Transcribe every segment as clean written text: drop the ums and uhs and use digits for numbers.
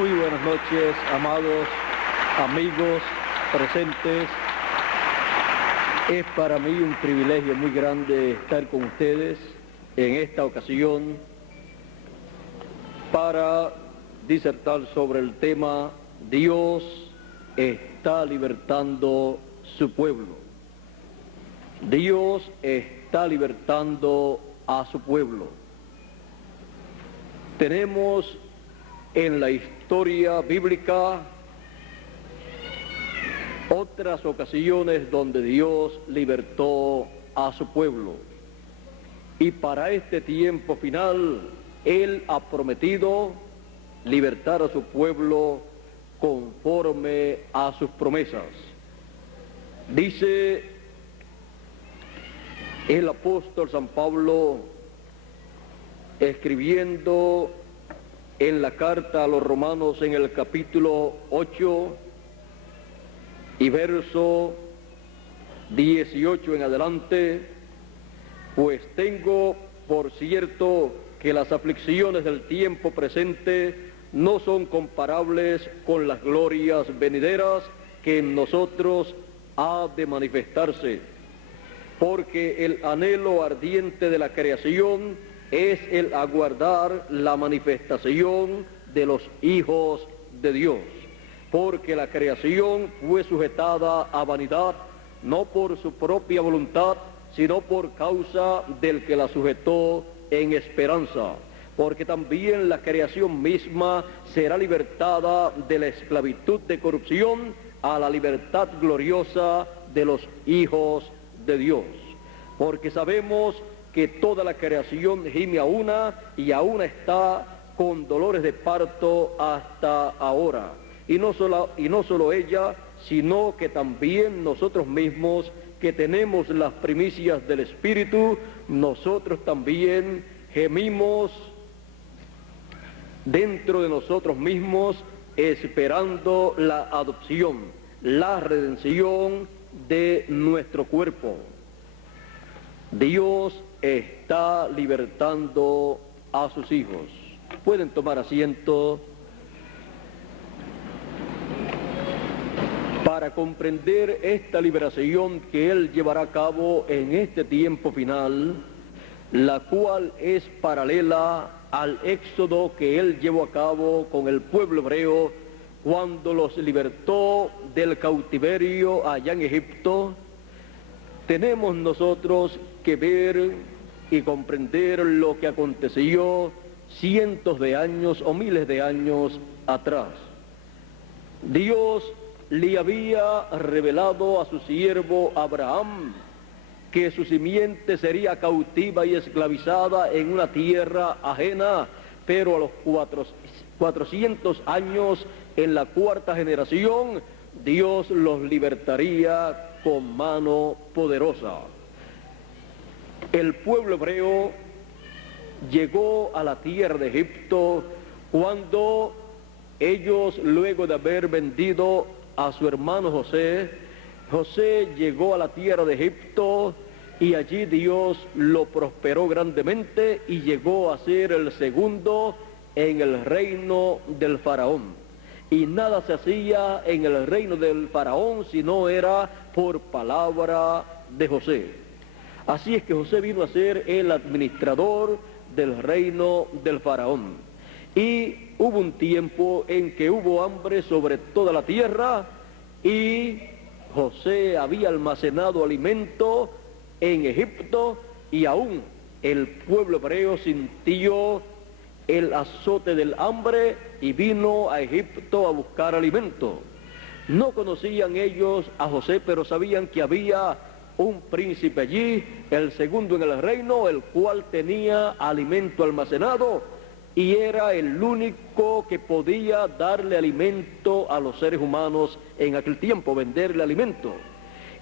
Muy buenas noches, amados amigos presentes. Es para mí un privilegio muy grande estar con ustedes en esta ocasión para disertar sobre el tema Dios está libertando su pueblo. Dios está libertando a su pueblo. Tenemos en la historia bíblica otras ocasiones donde Dios libertó a su pueblo. Y para este tiempo final, Él ha prometido libertar a su pueblo conforme a sus promesas. Dice el apóstol San Pablo, escribiendo en la carta a los romanos en el capítulo 8 y verso 18 en adelante: pues tengo por cierto que las aflicciones del tiempo presente no son comparables con las glorias venideras que en nosotros ha de manifestarse, porque el anhelo ardiente de la creación es el aguardar la manifestación de los hijos de Dios, porque la creación fue sujetada a vanidad, no por su propia voluntad, sino por causa del que la sujetó en esperanza, porque también la creación misma será libertada de la esclavitud de corrupción a la libertad gloriosa de los hijos de Dios. Porque sabemos que toda la creación gime a una y aún está con dolores de parto hasta ahora. Y no solo ella, sino que también nosotros mismos, que tenemos las primicias del Espíritu, nosotros también gemimos dentro de nosotros mismos, esperando la adopción, la redención de nuestro cuerpo. Dios está libertando a sus hijos. Pueden tomar asiento. Para comprender esta liberación que Él llevará a cabo en este tiempo final, la cual es paralela al éxodo que Él llevó a cabo con el pueblo hebreo cuando los libertó del cautiverio allá en Egipto, tenemos nosotros que ver y comprender lo que aconteció cientos de años o miles de años atrás. Dios le había revelado a su siervo Abraham que su simiente sería cautiva y esclavizada en una tierra ajena, pero a los 400 años, en la cuarta generación, Dios los libertaría con mano poderosa. El pueblo hebreo llegó a la tierra de Egipto cuando ellos, luego de haber vendido a su hermano José, José llegó a la tierra de Egipto y allí Dios lo prosperó grandemente y llegó a ser el segundo en el reino del faraón. Y nada se hacía en el reino del faraón si no era por palabra de José. Así es que José vino a ser el administrador del reino del faraón. Y hubo un tiempo en que hubo hambre sobre toda la tierra y José había almacenado alimento en Egipto y aún el pueblo hebreo sintió el azote del hambre y vino a Egipto a buscar alimento. No conocían ellos a José, pero sabían que había un príncipe allí, el segundo en el reino, el cual tenía alimento almacenado y era el único que podía darle alimento a los seres humanos en aquel tiempo, venderle alimento.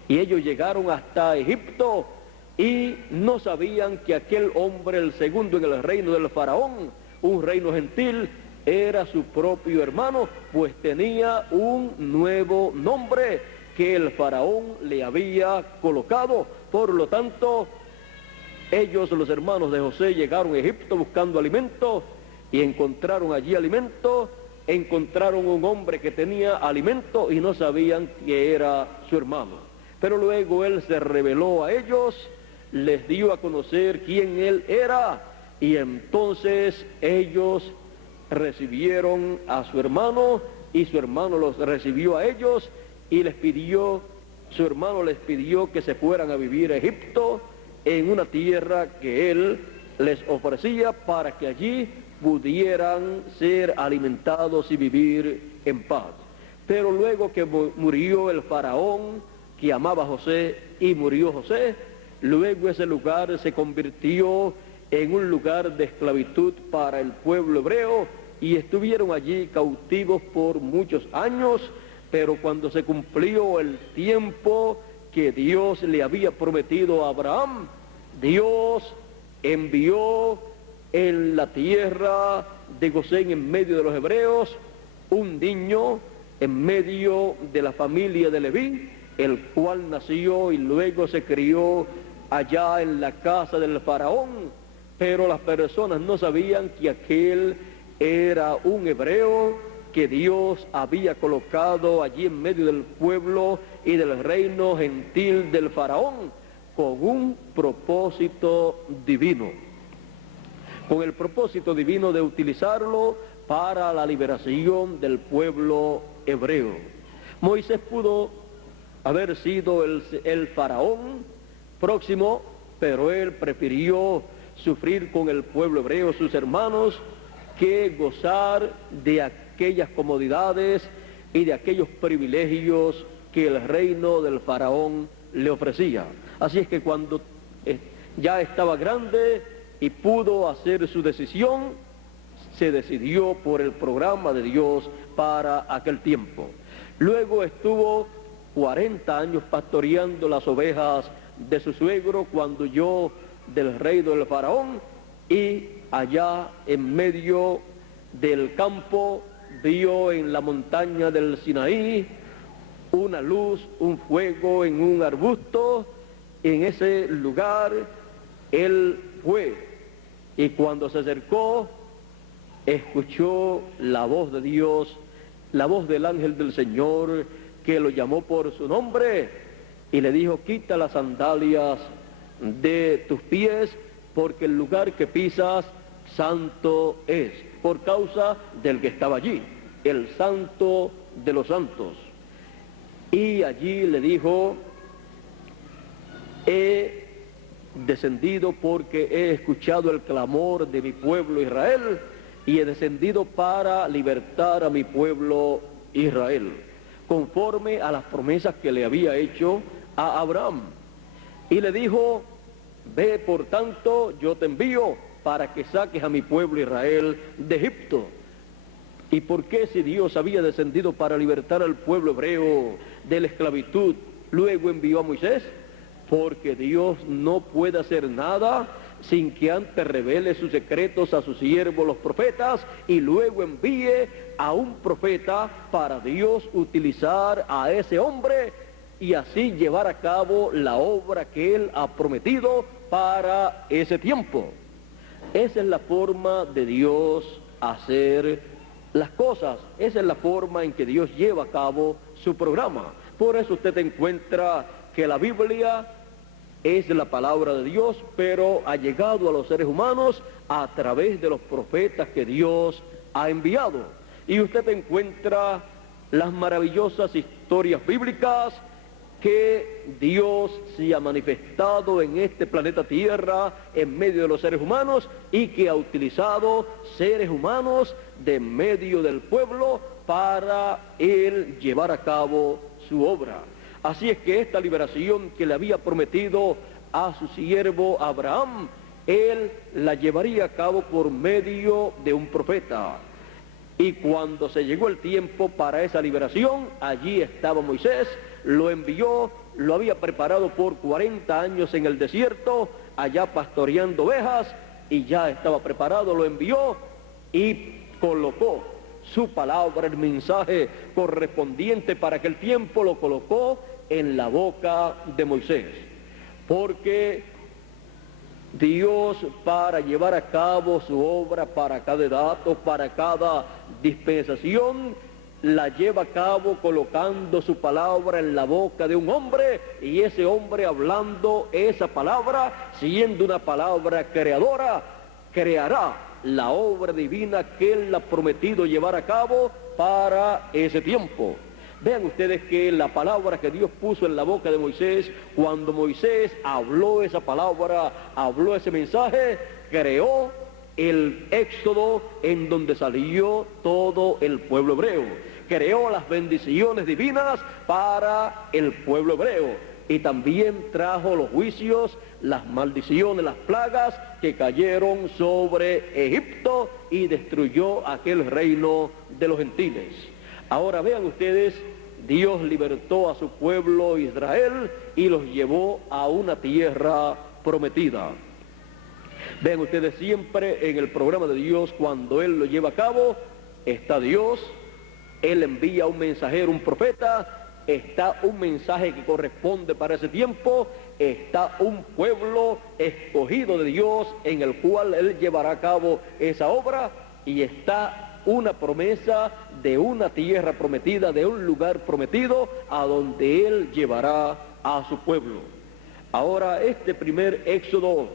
Y ellos llegaron hasta Egipto y no sabían que aquel hombre, el segundo en el reino del faraón, un reino gentil, era su propio hermano, pues tenía un nuevo nombre que el faraón le había colocado. Por lo tanto, ellos, los hermanos de José, llegaron a Egipto buscando alimento y encontraron allí alimento encontraron un hombre que tenía alimento y no sabían que era su hermano. Pero luego él se reveló a ellos, les dio a conocer quién él era, y entonces ellos recibieron a su hermano, y su hermano los recibió a ellos, y su hermano les pidió que se fueran a vivir a Egipto, en una tierra que él les ofrecía para que allí pudieran ser alimentados y vivir en paz. Pero luego que murió el faraón que amaba a José y murió José, luego ese lugar se convirtió en un lugar de esclavitud para el pueblo hebreo y estuvieron allí cautivos por muchos años, pero cuando se cumplió el tiempo que Dios le había prometido a Abraham, Dios envió en la tierra de Gosén, en medio de los hebreos, un niño en medio de la familia de Leví, el cual nació y luego se crió allá en la casa del faraón, pero las personas no sabían que aquel era un hebreo que Dios había colocado allí en medio del pueblo y del reino gentil del faraón, con un propósito divino, con el propósito divino de utilizarlo para la liberación del pueblo hebreo. Moisés pudo haber sido el faraón próximo, pero él prefirió sufrir con el pueblo hebreo, sus hermanos, que gozar de aquellas comodidades y de aquellos privilegios que el reino del faraón le ofrecía. Así es que cuando ya estaba grande y pudo hacer su decisión, se decidió por el programa de Dios para aquel tiempo. Luego estuvo 40 años pastoreando las ovejas de su suegro cuando huyó del reino del faraón, y allá en medio del campo vio en la montaña del Sinaí una luz, un fuego en un arbusto. En ese lugar él fue, y cuando se acercó escuchó la voz de Dios, la voz del ángel del Señor, que lo llamó por su nombre y le dijo: quita las sandalias de tus pies, porque el lugar que pisas santo es, por causa del que estaba allí, el santo de los santos. Y allí le dijo: he descendido porque he escuchado el clamor de mi pueblo Israel, y he descendido para libertar a mi pueblo Israel, conforme a las promesas que le había hecho a Abraham. Y le dijo: ve, por tanto, yo te envío para que saques a mi pueblo Israel de Egipto. ¿Y por qué, si Dios había descendido para libertar al pueblo hebreo de la esclavitud, luego envió a Moisés? Porque Dios no puede hacer nada sin que antes revele sus secretos a sus siervos los profetas, y luego envíe a un profeta para Dios utilizar a ese hombre y así llevar a cabo la obra que Él ha prometido para ese tiempo. Esa es la forma de Dios hacer las cosas, esa es la forma en que Dios lleva a cabo su programa. Por eso usted encuentra que la Biblia es la palabra de Dios, pero ha llegado a los seres humanos a través de los profetas que Dios ha enviado. Y usted encuentra las maravillosas historias bíblicas que Dios se ha manifestado en este planeta Tierra en medio de los seres humanos, y que ha utilizado seres humanos de medio del pueblo para Él llevar a cabo su obra. Así es que esta liberación que le había prometido a su siervo Abraham, Él la llevaría a cabo por medio de un profeta. Y cuando se llegó el tiempo para esa liberación, allí estaba Moisés, lo envió, lo había preparado por 40 años en el desierto, allá pastoreando ovejas, y ya estaba preparado, lo envió y colocó su palabra, el mensaje correspondiente para aquel tiempo, lo colocó en la boca de Moisés. Porque Dios, para llevar a cabo su obra, para cada edad o para cada dispensación, la lleva a cabo colocando su palabra en la boca de un hombre, y ese hombre, hablando esa palabra, siendo una palabra creadora, creará la obra divina que Él ha prometido llevar a cabo para ese tiempo. Vean ustedes que la palabra que Dios puso en la boca de Moisés, cuando Moisés habló esa palabra, habló ese mensaje, creó el éxodo en donde salió todo el pueblo hebreo. Creó las bendiciones divinas para el pueblo hebreo. Y también trajo los juicios, las maldiciones, las plagas que cayeron sobre Egipto y destruyó aquel reino de los gentiles. Ahora vean ustedes, Dios libertó a su pueblo Israel y los llevó a una tierra prometida. Vean ustedes, siempre en el programa de Dios, cuando Él lo lleva a cabo, está Dios, Él envía un mensajero, un profeta, está un mensaje que corresponde para ese tiempo, está un pueblo escogido de Dios en el cual Él llevará a cabo esa obra, y está una promesa de una tierra prometida, de un lugar prometido a donde Él llevará a su pueblo. Ahora, este primer éxodo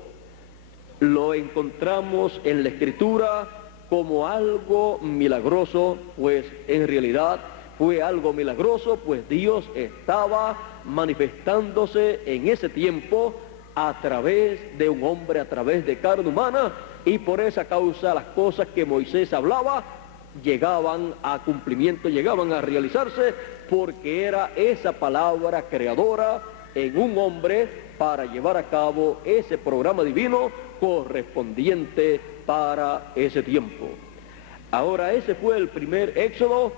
lo encontramos en la Escritura como algo milagroso, pues en realidad fue algo milagroso, pues Dios estaba manifestándose en ese tiempo a través de un hombre, a través de carne humana, y por esa causa las cosas que Moisés hablaba llegaban a cumplimiento, llegaban a realizarse, porque era esa palabra creadora en un hombre para llevar a cabo ese programa divino correspondiente para ese tiempo. Ahora, ese fue el primer éxodo,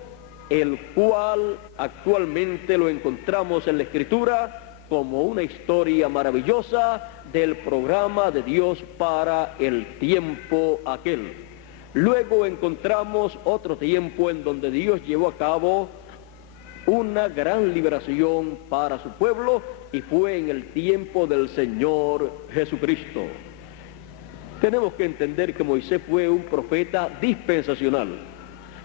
el cual actualmente lo encontramos en la Escritura como una historia maravillosa del programa de Dios para el tiempo aquel. Luego encontramos otro tiempo en donde Dios llevó a cabo una gran liberación para su pueblo, y fue en el tiempo del Señor Jesucristo. Tenemos que entender que Moisés fue un profeta dispensacional,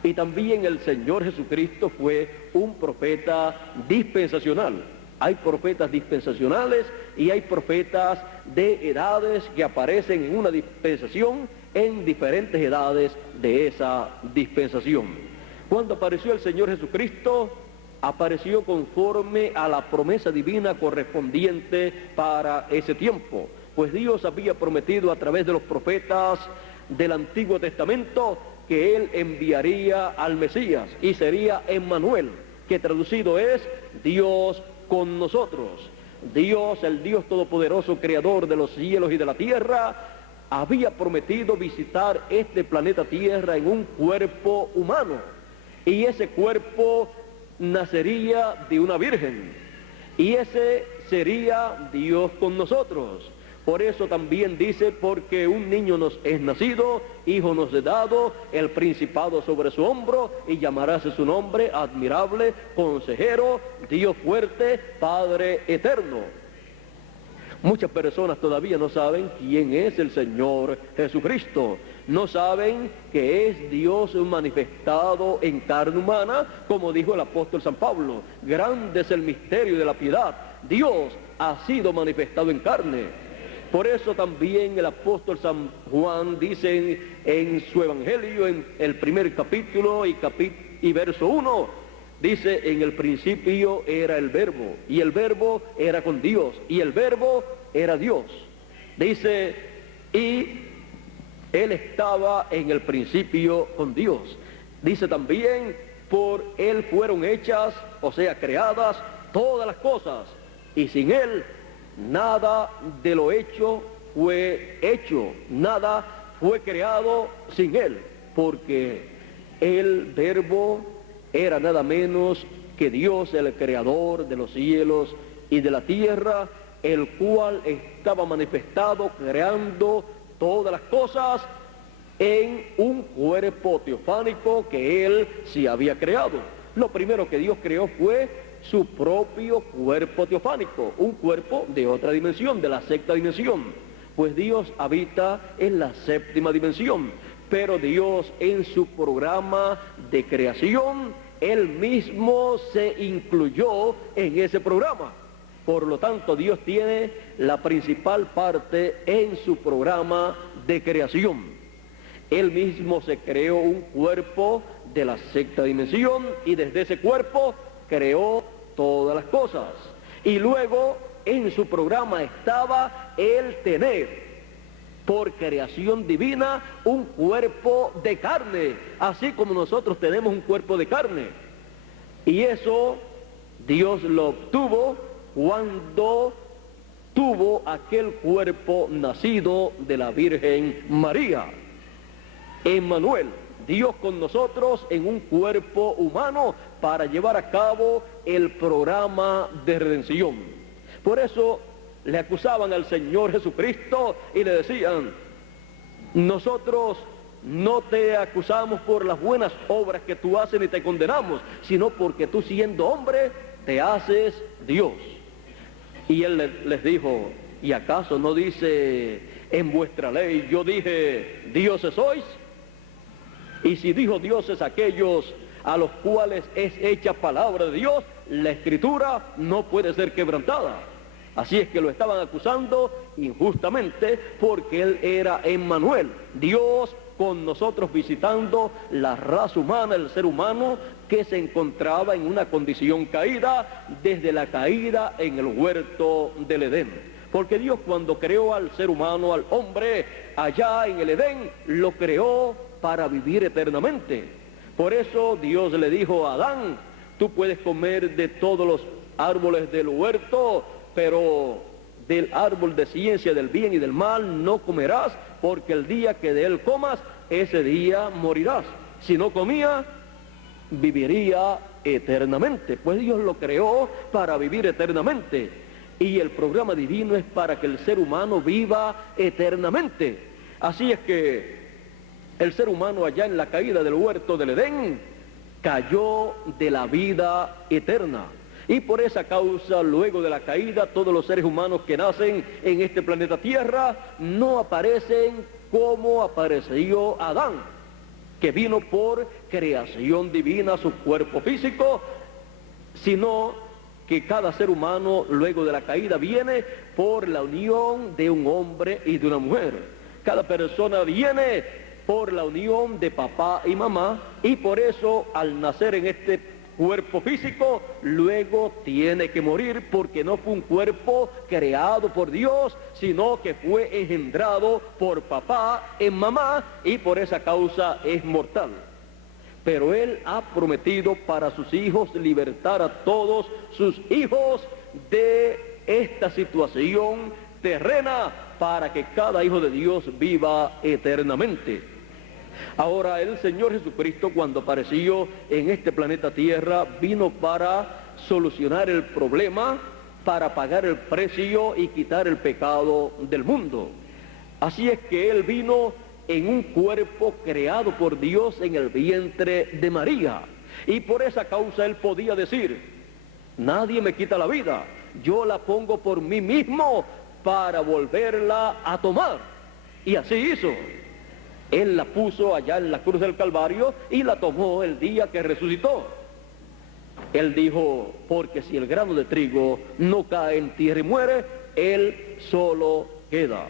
y también el Señor Jesucristo fue un profeta dispensacional. Hay profetas dispensacionales y hay profetas de edades que aparecen en una dispensación, en diferentes edades de esa dispensación. Cuando apareció el Señor Jesucristo, apareció conforme a la promesa divina correspondiente para ese tiempo, pues Dios había prometido a través de los profetas del Antiguo Testamento que Él enviaría al Mesías, y sería Emmanuel, que traducido es Dios con nosotros. Dios, el Dios Todopoderoso, Creador de los cielos y de la tierra, había prometido visitar este planeta Tierra en un cuerpo humano, y ese cuerpo nacería de una virgen, y ese sería Dios con nosotros. Por eso también dice, porque un niño nos es nacido, hijo nos es dado, el principado sobre su hombro, y llamaráse su nombre admirable, consejero, Dios fuerte, Padre eterno. Muchas personas todavía no saben quién es el Señor Jesucristo. No saben que es Dios manifestado en carne humana, como dijo el apóstol San Pablo. Grande es el misterio de la piedad. Dios ha sido manifestado en carne. Por eso también el apóstol San Juan dice en su evangelio, en el primer capítulo y verso 1, dice: en el principio era el verbo, y el verbo era con Dios, y el verbo era Dios. Dice, y Él estaba en el principio con Dios. Dice también, por Él fueron hechas, o sea, creadas todas las cosas, y sin Él nada de lo hecho fue hecho, nada fue creado sin Él, porque el verbo era nada menos que Dios, el creador de los cielos y de la tierra, el cual estaba manifestado creando todas las cosas en un cuerpo teofánico que Él sí había creado. Lo primero que Dios creó fue su propio cuerpo teofánico, un cuerpo de otra dimensión, de la sexta dimensión. Pues Dios habita en la séptima dimensión, pero Dios en su programa de creación, Él mismo se incluyó en ese programa. Por lo tanto, Dios tiene la principal parte en su programa de creación. Él mismo se creó un cuerpo de la sexta dimensión y desde ese cuerpo creó todas las cosas. Y luego en su programa estaba el tener, por creación divina, un cuerpo de carne, así como nosotros tenemos un cuerpo de carne. Y eso Dios lo obtuvo cuando tuvo aquel cuerpo nacido de la Virgen María. Emmanuel, Dios con nosotros en un cuerpo humano para llevar a cabo el programa de redención. Por eso le acusaban al Señor Jesucristo y le decían: nosotros no te acusamos por las buenas obras que tú haces ni te condenamos, sino porque tú, siendo hombre, te haces Dios. Y él les dijo: ¿y acaso no dice en vuestra ley, yo dije, dioses sois? Y si dijo dioses aquellos a los cuales es hecha palabra de Dios, la Escritura no puede ser quebrantada. Así es que lo estaban acusando injustamente, porque él era Emmanuel, Dios con nosotros, visitando la raza humana, el ser humano que se encontraba en una condición caída desde la caída en el huerto del Edén. Porque Dios, cuando creó al ser humano, al hombre, allá en el Edén, lo creó para vivir eternamente. Por eso Dios le dijo a Adán: tú puedes comer de todos los árboles del huerto, pero del árbol de ciencia del bien y del mal no comerás, porque el día que de él comas, ese día morirás. Si no comía, viviría eternamente. Pues Dios lo creó para vivir eternamente. Y el programa divino es para que el ser humano viva eternamente. Así es que el ser humano, allá en la caída del huerto del Edén, cayó de la vida eterna. Y por esa causa, luego de la caída, todos los seres humanos que nacen en este planeta Tierra no aparecen como apareció Adán, que vino por creación divina, su cuerpo físico, sino que cada ser humano, luego de la caída, viene por la unión de un hombre y de una mujer. Cada persona viene por la unión de papá y mamá, y por eso, al nacer en este cuerpo físico, luego tiene que morir, porque no fue un cuerpo creado por Dios, sino que fue engendrado por papá en mamá, y por esa causa es mortal. Pero Él ha prometido para sus hijos libertar a todos sus hijos de esta situación terrena, para que cada hijo de Dios viva eternamente. Ahora, el Señor Jesucristo, cuando apareció en este planeta Tierra, vino para solucionar el problema, para pagar el precio y quitar el pecado del mundo. Así es que Él vino en un cuerpo creado por Dios en el vientre de María. Y por esa causa Él podía decir: nadie me quita la vida, yo la pongo por mí mismo para volverla a tomar. Y así hizo. Él la puso allá en la cruz del Calvario y la tomó el día que resucitó. Él dijo: porque si el grano de trigo no cae en tierra y muere, él solo queda.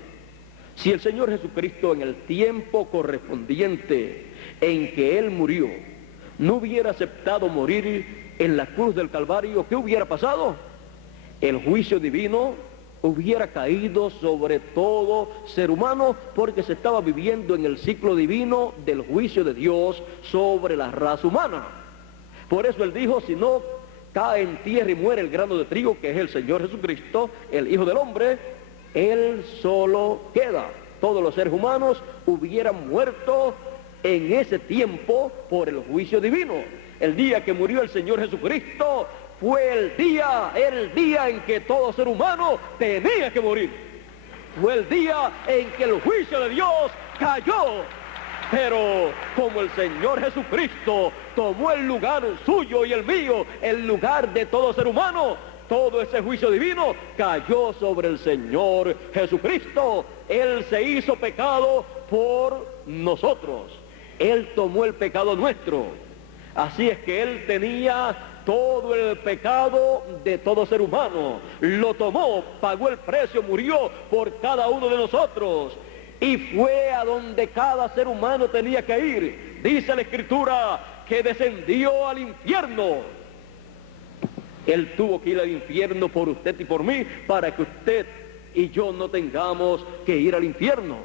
Si el Señor Jesucristo, en el tiempo correspondiente en que Él murió, no hubiera aceptado morir en la cruz del Calvario, ¿qué hubiera pasado? El juicio divino hubiera caído sobre todo ser humano, porque se estaba viviendo en el ciclo divino del juicio de Dios sobre la raza humana. Por eso Él dijo: si no cae en tierra y muere el grano de trigo, que es el Señor Jesucristo, el Hijo del Hombre, Él solo queda. Todos los seres humanos hubieran muerto en ese tiempo por el juicio divino. El día que murió el Señor Jesucristo fue el día en que todo ser humano tenía que morir. Fue el día en que el juicio de Dios cayó. Pero como el Señor Jesucristo tomó el lugar suyo y el mío, el lugar de todo ser humano, todo ese juicio divino cayó sobre el Señor Jesucristo. Él se hizo pecado por nosotros. Él tomó el pecado nuestro. Así es que Él tenía todo el pecado de todo ser humano. Lo tomó, pagó el precio, murió por cada uno de nosotros. Y fue a donde cada ser humano tenía que ir. Dice la Escritura que descendió al infierno. Él tuvo que ir al infierno por usted y por mí, para que usted y yo no tengamos que ir al infierno.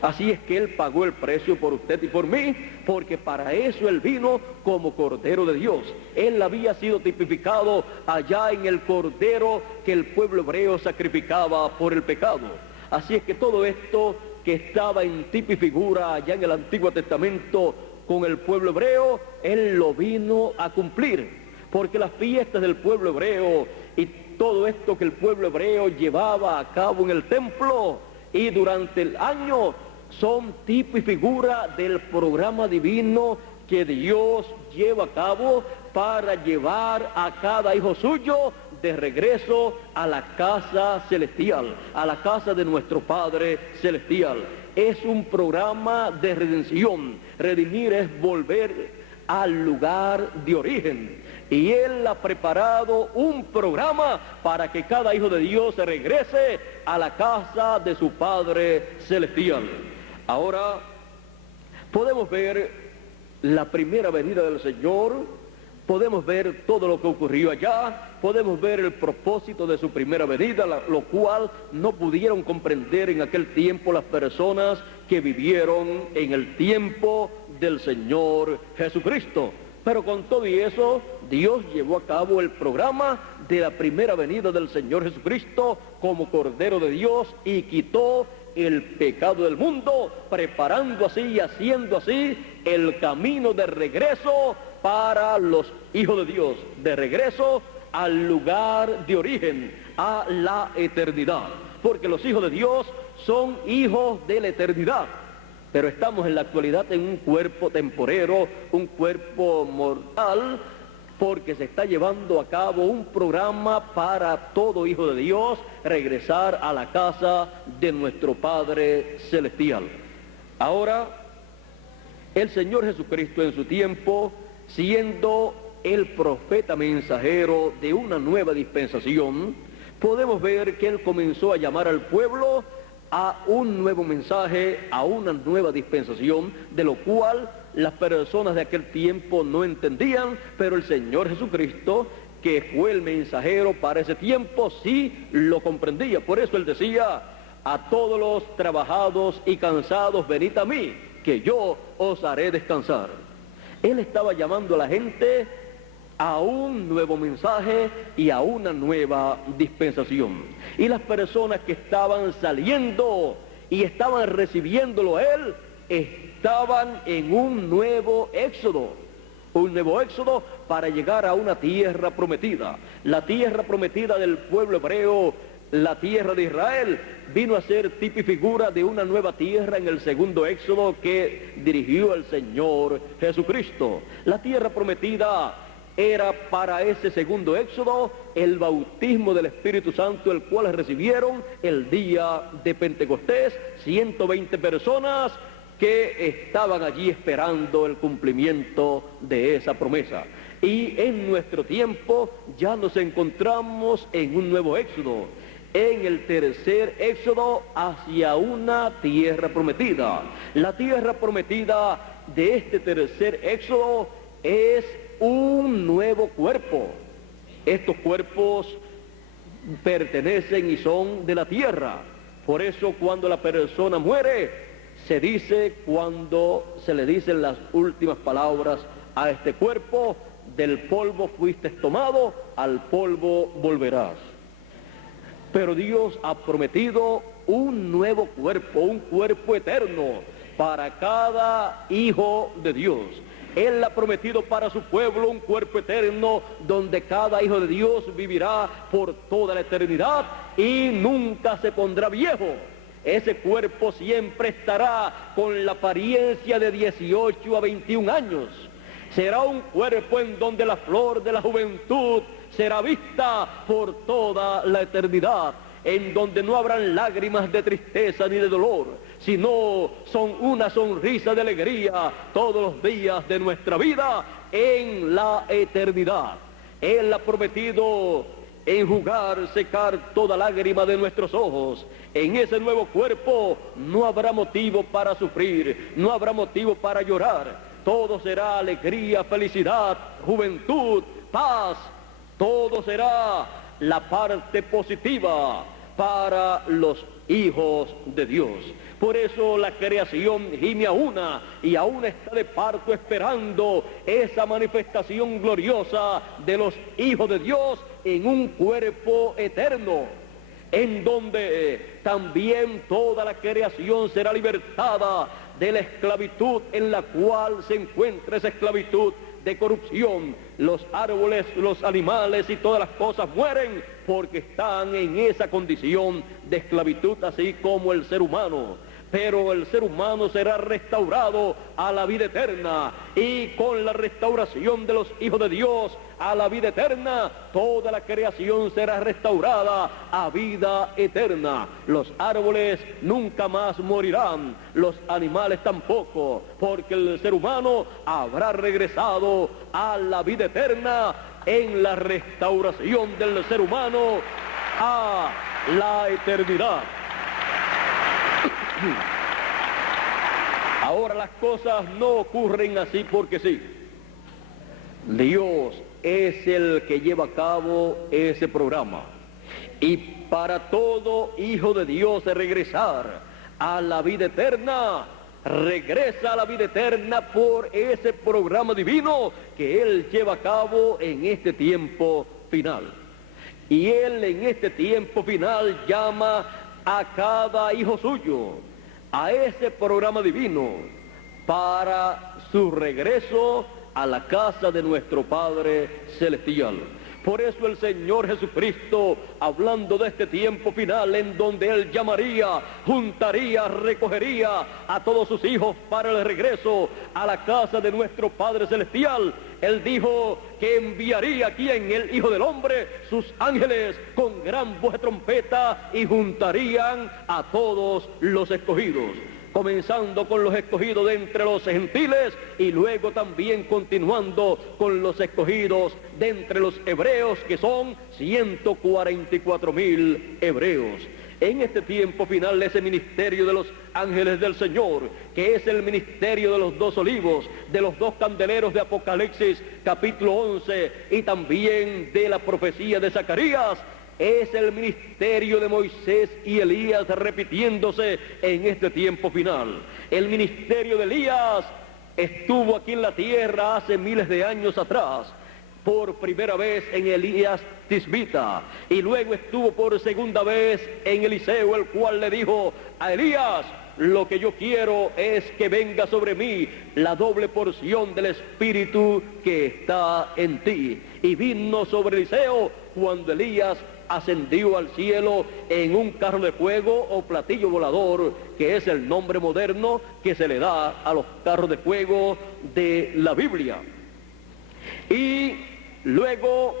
Así es que Él pagó el precio por usted y por mí, porque para eso Él vino como Cordero de Dios. Él había sido tipificado allá en el Cordero que el pueblo hebreo sacrificaba por el pecado. Así es que todo esto que estaba en tipo y figura allá en el Antiguo Testamento con el pueblo hebreo, Él lo vino a cumplir. Porque las fiestas del pueblo hebreo y todo esto que el pueblo hebreo llevaba a cabo en el templo y durante el año son tipo y figura del programa divino que Dios lleva a cabo para llevar a cada hijo suyo de regreso a la casa celestial, a la casa de nuestro Padre celestial. Es un programa de redención. Redimir es volver al lugar de origen. Y Él ha preparado un programa para que cada hijo de Dios se regrese a la casa de su Padre celestial. Ahora podemos ver la primera venida del Señor, podemos ver todo lo que ocurrió allá, podemos ver el propósito de su primera venida, lo cual no pudieron comprender en aquel tiempo las personas que vivieron en el tiempo del Señor Jesucristo. Pero con todo y eso, Dios llevó a cabo el programa de la primera venida del Señor Jesucristo como Cordero de Dios y quitó el pecado del mundo, preparando así y haciendo así el camino de regreso para los hijos de Dios, de regreso al lugar de origen, a la eternidad. Porque los hijos de Dios son hijos de la eternidad. Pero estamos en la actualidad en un cuerpo temporero, un cuerpo mortal, porque se está llevando a cabo un programa para todo hijo de Dios regresar a la casa de nuestro Padre celestial. Ahora, el Señor Jesucristo en su tiempo, siendo el profeta mensajero de una nueva dispensación, podemos ver que Él comenzó a llamar al pueblo a un nuevo mensaje, a una nueva dispensación, de lo cual las personas de aquel tiempo no entendían, pero el Señor Jesucristo, que fue el mensajero para ese tiempo, sí lo comprendía. Por eso Él decía: a todos los trabajados y cansados, venid a mí, que yo os haré descansar. Él estaba llamando a la gente a un nuevo mensaje y a una nueva dispensación. Y las personas que estaban saliendo y estaban recibiéndolo a Él, estaban en un nuevo éxodo para llegar a una tierra prometida. La tierra prometida del pueblo hebreo, la tierra de Israel, vino a ser tipo y figura de una nueva tierra en el segundo éxodo que dirigió el Señor Jesucristo. La tierra prometida era para ese segundo éxodo el bautismo del Espíritu Santo, el cual recibieron el día de Pentecostés, 120 personas que estaban allí esperando el cumplimiento de esa promesa. Y en nuestro tiempo ya nos encontramos en un nuevo éxodo, en el tercer éxodo hacia una tierra prometida. La tierra prometida de este tercer éxodo es un nuevo cuerpo. Estos cuerpos pertenecen y son de la tierra. Por eso cuando la persona muere, se dice, cuando se le dicen las últimas palabras a este cuerpo: del polvo fuiste tomado, al polvo volverás. Pero Dios ha prometido un nuevo cuerpo, un cuerpo eterno para cada hijo de Dios. Él ha prometido para su pueblo un cuerpo eterno donde cada hijo de Dios vivirá por toda la eternidad y nunca se pondrá viejo. Ese cuerpo siempre estará con la apariencia de 18 a 21 años. Será un cuerpo en donde la flor de la juventud será vista por toda la eternidad, en donde no habrán lágrimas de tristeza ni de dolor, sino son una sonrisa de alegría todos los días de nuestra vida en la eternidad. Él ha prometido enjugar, secar toda lágrima de nuestros ojos. En ese nuevo cuerpo no habrá motivo para sufrir, no habrá motivo para llorar. Todo será alegría, felicidad, juventud, paz. Todo será la parte positiva para los hijos de Dios. Por eso la creación gime a una y aún está de parto esperando esa manifestación gloriosa de los hijos de Dios en un cuerpo eterno, en donde también toda la creación será libertada de la esclavitud en la cual se encuentra esa esclavitud de corrupción. Los árboles, los animales y todas las cosas mueren porque están en esa condición de esclavitud, así como el ser humano. Pero el ser humano será restaurado a la vida eterna, y con la restauración de los hijos de Dios a la vida eterna, toda la creación será restaurada a vida eterna. Los árboles nunca más morirán, los animales tampoco, porque el ser humano habrá regresado a la vida eterna en la restauración del ser humano a la eternidad. Ahora las cosas no ocurren así porque sí. Dios es el que lleva a cabo ese programa. Y para todo hijo de Dios regresar a la vida eterna, regresa a la vida eterna por ese programa divino que Él lleva a cabo en este tiempo final. Y Él en este tiempo final llama a cada hijo suyo a ese programa divino para su regreso a la casa de nuestro Padre Celestial. Por eso el Señor Jesucristo, hablando de este tiempo final en donde Él llamaría, juntaría, recogería a todos sus hijos para el regreso a la casa de nuestro Padre Celestial, Él dijo que enviaría aquí en el Hijo del Hombre sus ángeles con gran voz de trompeta y juntarían a todos los escogidos, comenzando con los escogidos de entre los gentiles y luego también continuando con los escogidos de entre los hebreos, que son 144,000 hebreos. En este tiempo final, ese ministerio de los ángeles del Señor, que es el ministerio de los 2 olivos, de los 2 candeleros de Apocalipsis capítulo 11 y también de la profecía de Zacarías, es el ministerio de Moisés y Elías repitiéndose en este tiempo final. El ministerio de Elías estuvo aquí en la tierra hace miles de años atrás, por primera vez en Elías Tisbita, y luego estuvo por segunda vez en Eliseo, el cual le dijo a Elías: lo que yo quiero es que venga sobre mí la doble porción del Espíritu que está en ti. Y vino sobre Eliseo cuando Elías ascendió al cielo en un carro de fuego o platillo volador, que es el nombre moderno que se le da a los carros de fuego de la Biblia. Y luego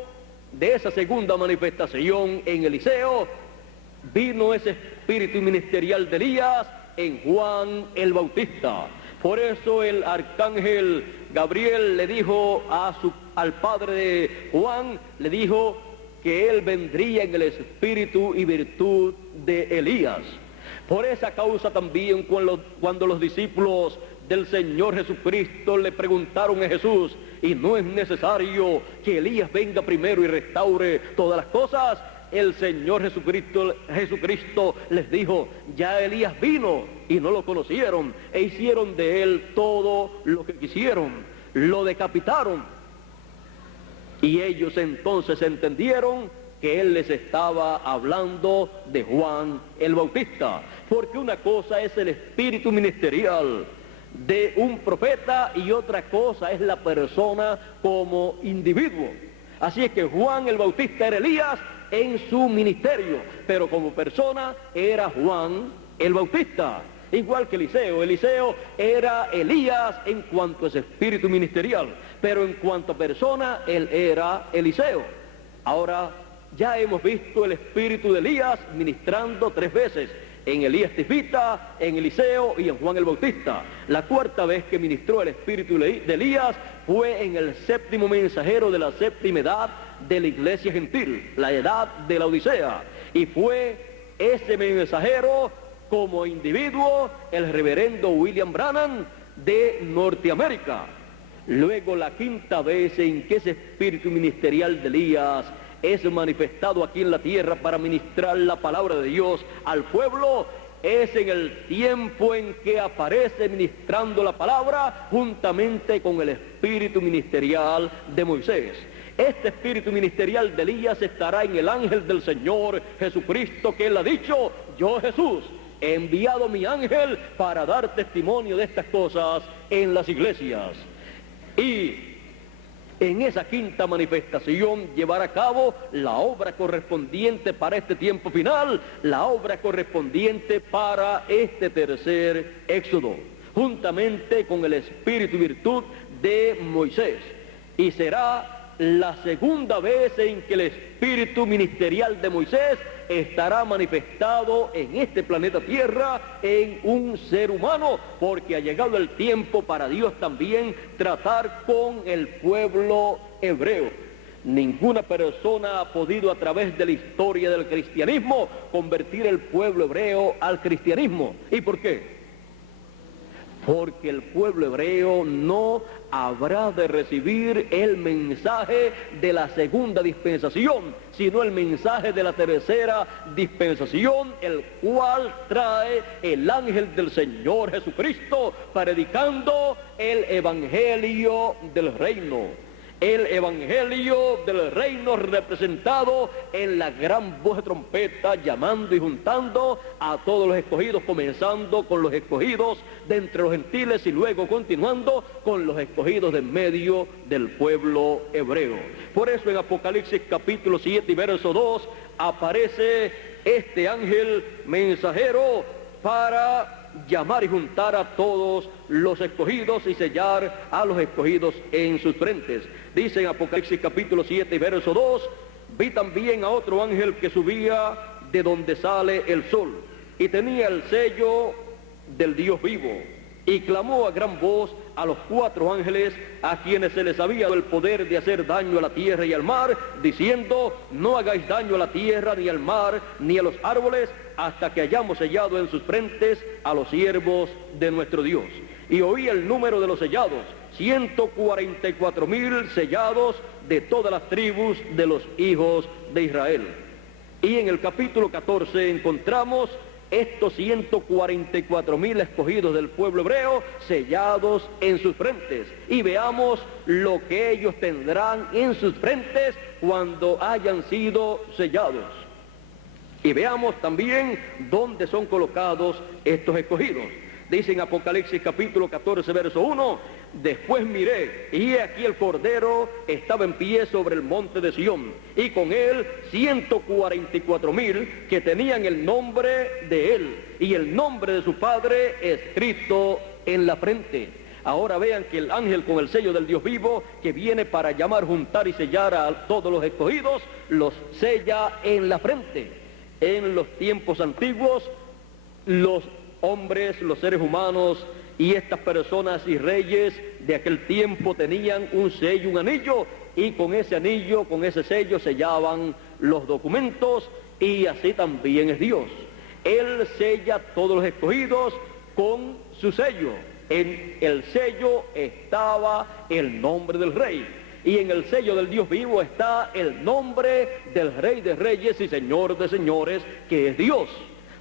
de esa segunda manifestación en Eliseo, vino ese espíritu ministerial de Elías en Juan el Bautista. Por eso el arcángel Gabriel le dijo al padre de Juan, le dijo que él vendría en el espíritu y virtud de Elías. Por esa causa también cuando los discípulos del Señor Jesucristo le preguntaron a Jesús: ¿y no es necesario que Elías venga primero y restaure todas las cosas? El Señor Jesucristo les dijo: ya Elías vino y no lo conocieron, e hicieron de él todo lo que quisieron, lo decapitaron. Y ellos entonces entendieron que él les estaba hablando de Juan el Bautista, porque una cosa es el espíritu ministerial de un profeta y otra cosa es la persona como individuo. Así es que Juan el Bautista era Elías en su ministerio, pero como persona era Juan el Bautista. Igual que Eliseo era Elías en cuanto a ese espíritu ministerial, pero en cuanto a persona, él era Eliseo. Ahora, ya hemos visto el espíritu de Elías ministrando 3 veces, en Elías Tisbita, en Eliseo y en Juan el Bautista. La 4ª vez que ministró el espíritu de Elías fue en el 7º mensajero de la 7ª edad de la iglesia gentil, la edad de la Odisea, y fue ese mensajero como individuo el reverendo William Branham de Norteamérica. Luego, la 5ª vez en que ese espíritu ministerial de Elías es manifestado aquí en la tierra para ministrar la palabra de Dios al pueblo, es en el tiempo en que aparece ministrando la palabra juntamente con el espíritu ministerial de Moisés. Este espíritu ministerial de Elías estará en el ángel del Señor Jesucristo, que él ha dicho: yo, Jesús, he enviado mi ángel para dar testimonio de estas cosas en las iglesias. Y en esa 5ª manifestación llevará a cabo la obra correspondiente para este tiempo final, la obra correspondiente para este tercer éxodo, juntamente con el espíritu y virtud de Moisés. Y será la 2ª vez en que el espíritu ministerial de Moisés estará manifestado en este planeta Tierra en un ser humano, porque ha llegado el tiempo para Dios también tratar con el pueblo hebreo. Ninguna persona ha podido a través de la historia del cristianismo convertir el pueblo hebreo al cristianismo. ¿Y por qué? Porque el pueblo hebreo no habrá de recibir el mensaje de la 2ª dispensación, sino el mensaje de la 3ª dispensación, el cual trae el ángel del Señor Jesucristo, predicando el evangelio del reino. El evangelio del reino representado en la gran voz de trompeta, llamando y juntando a todos los escogidos, comenzando con los escogidos de entre los gentiles y luego continuando con los escogidos de en medio del pueblo hebreo. Por eso en Apocalipsis capítulo 7 y verso 2 aparece este ángel mensajero para llamar y juntar a todos los escogidos y sellar a los escogidos en sus frentes. Dice en Apocalipsis capítulo 7 y verso 2: vi también a otro ángel que subía de donde sale el sol, y tenía el sello del Dios vivo, y clamó a gran voz a los 4 ángeles a quienes se les había dado el poder de hacer daño a la tierra y al mar, diciendo: no hagáis daño a la tierra, ni al mar, ni a los árboles, hasta que hayamos sellado en sus frentes a los siervos de nuestro Dios. Y oí el número de los sellados: 144,000 sellados de todas las tribus de los hijos de Israel. Y en el capítulo 14 encontramos estos 144,000 escogidos del pueblo hebreo sellados en sus frentes. Y veamos lo que ellos tendrán en sus frentes cuando hayan sido sellados. Y veamos también dónde son colocados estos escogidos. Dice en Apocalipsis capítulo 14, verso 1: después miré, y he aquí el Cordero estaba en pie sobre el monte de Sión, y con él 144,000 que tenían el nombre de él, y el nombre de su Padre escrito en la frente. Ahora vean que el ángel con el sello del Dios vivo, que viene para llamar, juntar y sellar a todos los escogidos, los sella en la frente. En los tiempos antiguos, los hombres, los seres humanos y estas personas y reyes de aquel tiempo tenían un sello, un anillo, y con ese anillo, con ese sello sellaban los documentos, y así también es Dios. Él sella a todos los escogidos con su sello. En el sello estaba el nombre del rey, y en el sello del Dios vivo está el nombre del Rey de Reyes y Señor de Señores, que es Dios.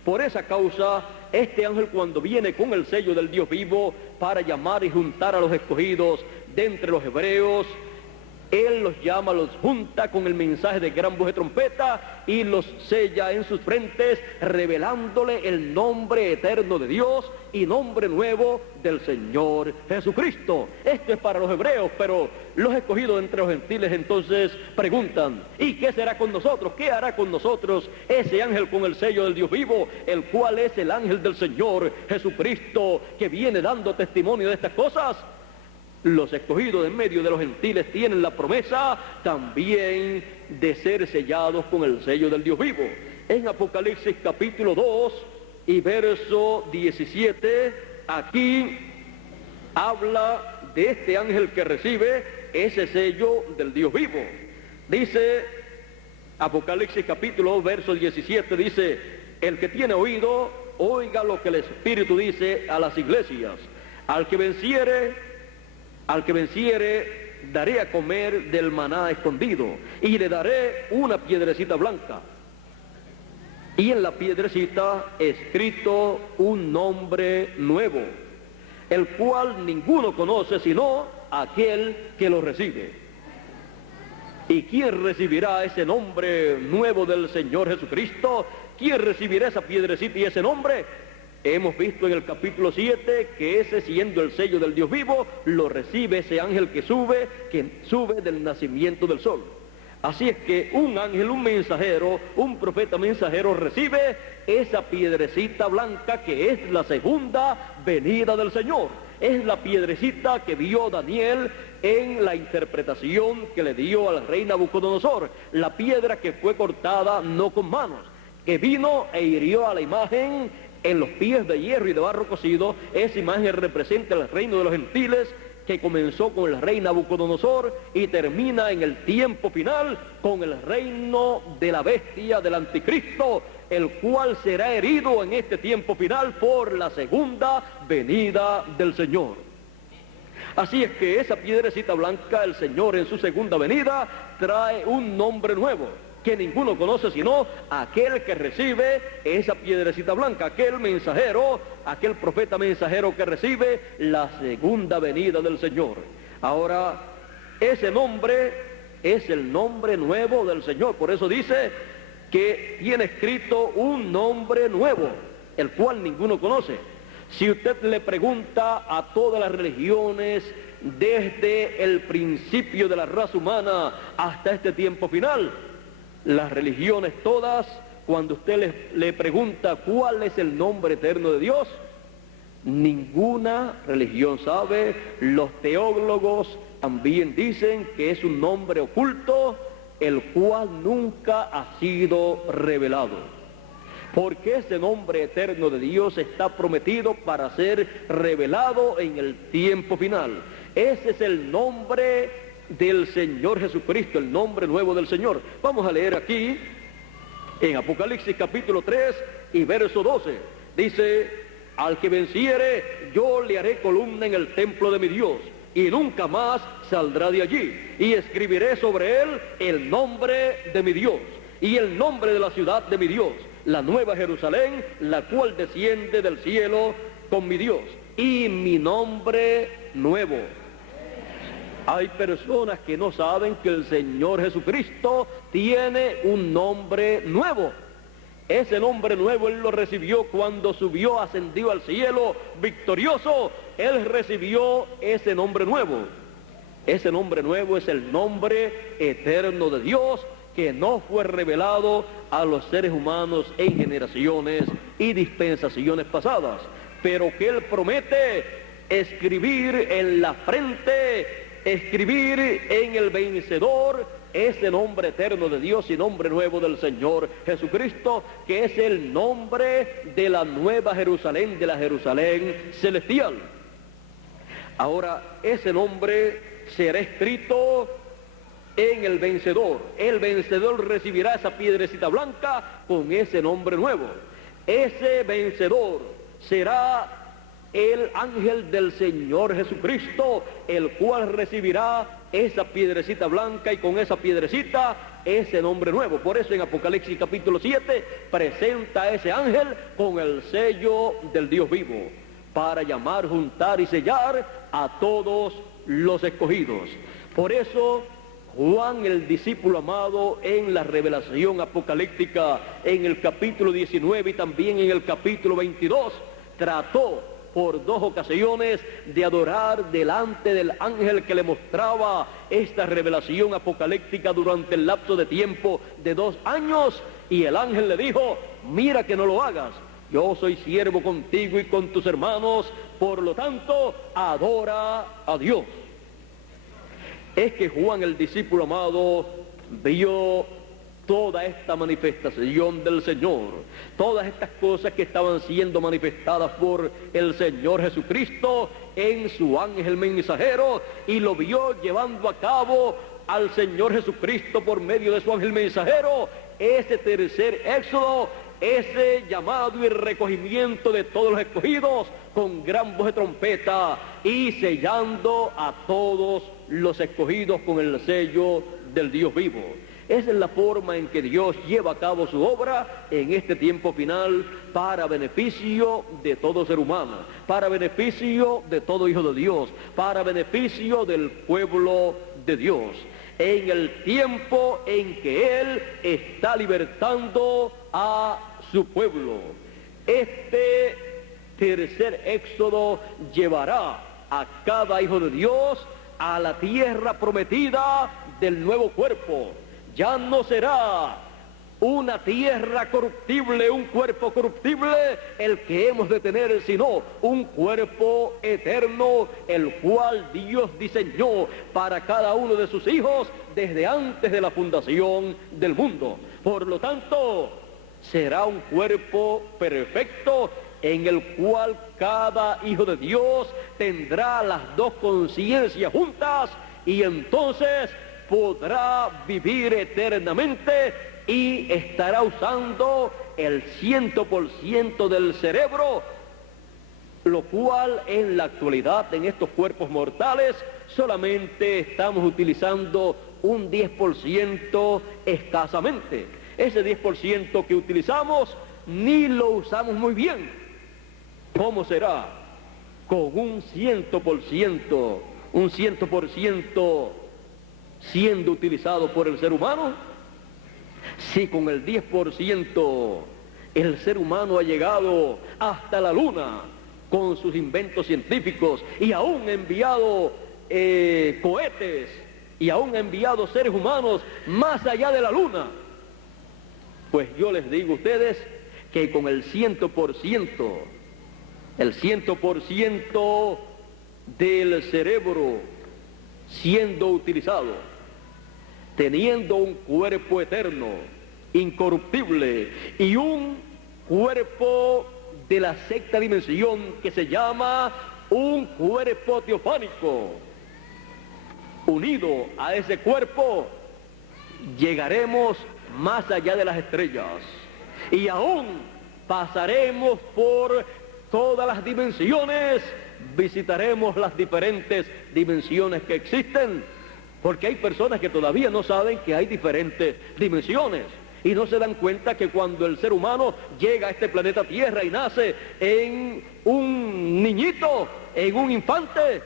Por esa causa, este ángel, cuando viene con el sello del Dios vivo para llamar y juntar a los escogidos de entre los hebreos, él los llama, los junta con el mensaje de gran voz de trompeta y los sella en sus frentes, revelándole el nombre eterno de Dios y nombre nuevo del Señor Jesucristo. Esto es para los hebreos, pero los escogidos entre los gentiles entonces preguntan: ¿y qué será con nosotros? ¿Qué hará con nosotros ese ángel con el sello del Dios vivo, el cual es el ángel del Señor Jesucristo, que viene dando testimonio de estas cosas? Los escogidos en medio de los gentiles tienen la promesa también de ser sellados con el sello del Dios vivo. En Apocalipsis capítulo 2 y verso 17, aquí habla de este ángel que recibe ese sello del Dios vivo. Dice Apocalipsis capítulo 2, verso 17, dice: el que tiene oído, oiga lo que el Espíritu dice a las iglesias. Al que venciere, daré a comer del maná escondido, y le daré una piedrecita blanca, y en la piedrecita escrito un nombre nuevo, el cual ninguno conoce sino aquel que lo recibe. ¿Y quién recibirá ese nombre nuevo del Señor Jesucristo? ¿Quién recibirá esa piedrecita y ese nombre? Hemos visto en el capítulo 7 que ese, siendo el sello del Dios vivo, lo recibe ese ángel que sube del nacimiento del sol. Así es que un ángel, un mensajero, un profeta mensajero recibe esa piedrecita blanca que es la segunda venida del Señor. Es la piedrecita que vio Daniel en la interpretación que le dio al rey Nabucodonosor. La piedra que fue cortada no con manos, que vino e hirió a la imagen en los pies de hierro y de barro cocido. Esa imagen representa el reino de los gentiles, que comenzó con el rey Nabucodonosor y termina en el tiempo final con el reino de la bestia, del anticristo, el cual será herido en este tiempo final por la segunda venida del Señor. Así es que esa piedrecita blanca, el Señor en su segunda venida trae un nombre nuevo, que ninguno conoce sino aquel que recibe esa piedrecita blanca, aquel mensajero, aquel profeta mensajero que recibe la segunda venida del Señor. Ahora, ese nombre es el nombre nuevo del Señor. Por eso dice que tiene escrito un nombre nuevo, el cual ninguno conoce. Si usted le pregunta a todas las religiones desde el principio de la raza humana hasta este tiempo final, las religiones todas, cuando usted le pregunta cuál es el nombre eterno de Dios, ninguna religión sabe. Los teólogos también dicen que es un nombre oculto, el cual nunca ha sido revelado. Porque ese nombre eterno de Dios está prometido para ser revelado en el tiempo final. Ese es el nombre del Señor Jesucristo, el nombre nuevo del Señor. Vamos a leer aquí en Apocalipsis capítulo 3 y verso 12. Dice: al que venciere, yo le haré columna en el templo de mi Dios, y nunca más saldrá de allí, y escribiré sobre él el nombre de mi Dios, y el nombre de la ciudad de mi Dios, la nueva Jerusalén, la cual desciende del cielo con mi Dios, y mi nombre nuevo. Hay personas que no saben que el Señor Jesucristo tiene un nombre nuevo. Ese nombre nuevo Él lo recibió cuando subió, ascendió al cielo victorioso. Él recibió ese nombre nuevo. Ese nombre nuevo es el nombre eterno de Dios, que no fue revelado a los seres humanos en generaciones y dispensaciones pasadas, pero que Él promete escribir en la frente, escribir en el vencedor, ese nombre eterno de Dios y nombre nuevo del Señor Jesucristo, que es el nombre de la nueva Jerusalén, de la Jerusalén celestial. Ahora, ese nombre será escrito en el vencedor. El vencedor recibirá esa piedrecita blanca con ese nombre nuevo. Ese vencedor será el ángel del Señor Jesucristo, el cual recibirá esa piedrecita blanca y con esa piedrecita ese nombre nuevo. Por eso en Apocalipsis capítulo 7 presenta a ese ángel con el sello del Dios vivo, para llamar, juntar y sellar a todos los escogidos. Por eso Juan, el discípulo amado, en la revelación apocalíptica, en el capítulo 19 y también en el capítulo 22, trató por 2 ocasiones de adorar delante del ángel que le mostraba esta revelación apocalíptica durante el lapso de tiempo de 2 años, y el ángel le dijo: mira que no lo hagas, yo soy siervo contigo y con tus hermanos, por lo tanto adora a Dios. es que Juan, el discípulo amado, vio toda esta manifestación del Señor, todas estas cosas que estaban siendo manifestadas por el Señor Jesucristo en su ángel mensajero, y lo vio llevando a cabo al Señor Jesucristo por medio de su ángel mensajero, ese tercer éxodo, ese llamado y recogimiento de todos los escogidos con gran voz de trompeta y sellando a todos los escogidos con el sello del Dios vivo. Esa es la forma en que Dios lleva a cabo su obra en este tiempo final para beneficio de todo ser humano, para beneficio de todo hijo de Dios, para beneficio del pueblo de Dios, en el tiempo en que Él está libertando a su pueblo. Este tercer éxodo llevará a cada hijo de Dios a la tierra prometida del nuevo cuerpo. Ya no será una tierra corruptible, un cuerpo corruptible el que hemos de tener, sino un cuerpo eterno, el cual Dios diseñó para cada uno de sus hijos desde antes de la fundación del mundo. Por lo tanto, será un cuerpo perfecto en el cual cada hijo de Dios tendrá las dos conciencias juntas y entonces podrá vivir eternamente y estará usando el 100% del cerebro, lo cual en la actualidad en estos cuerpos mortales solamente estamos utilizando un 10% escasamente. Ese 10% que utilizamos ni lo usamos muy bien. ¿Cómo será? Con un 100% siendo utilizado por el ser humano. Si con el 10% el ser humano ha llegado hasta la luna con sus inventos científicos y aún ha enviado cohetes y aún ha enviado seres humanos más allá de la luna, pues yo les digo a ustedes que con el 100% del cerebro siendo utilizado, teniendo un cuerpo eterno, incorruptible, y un cuerpo de la sexta dimensión que se llama un cuerpo teofánico, unido a ese cuerpo, llegaremos más allá de las estrellas y aún pasaremos por todas las dimensiones, visitaremos las diferentes dimensiones que existen, porque hay personas que todavía no saben que hay diferentes dimensiones y no se dan cuenta que cuando el ser humano llega a este planeta Tierra y nace en un niñito, en un infante,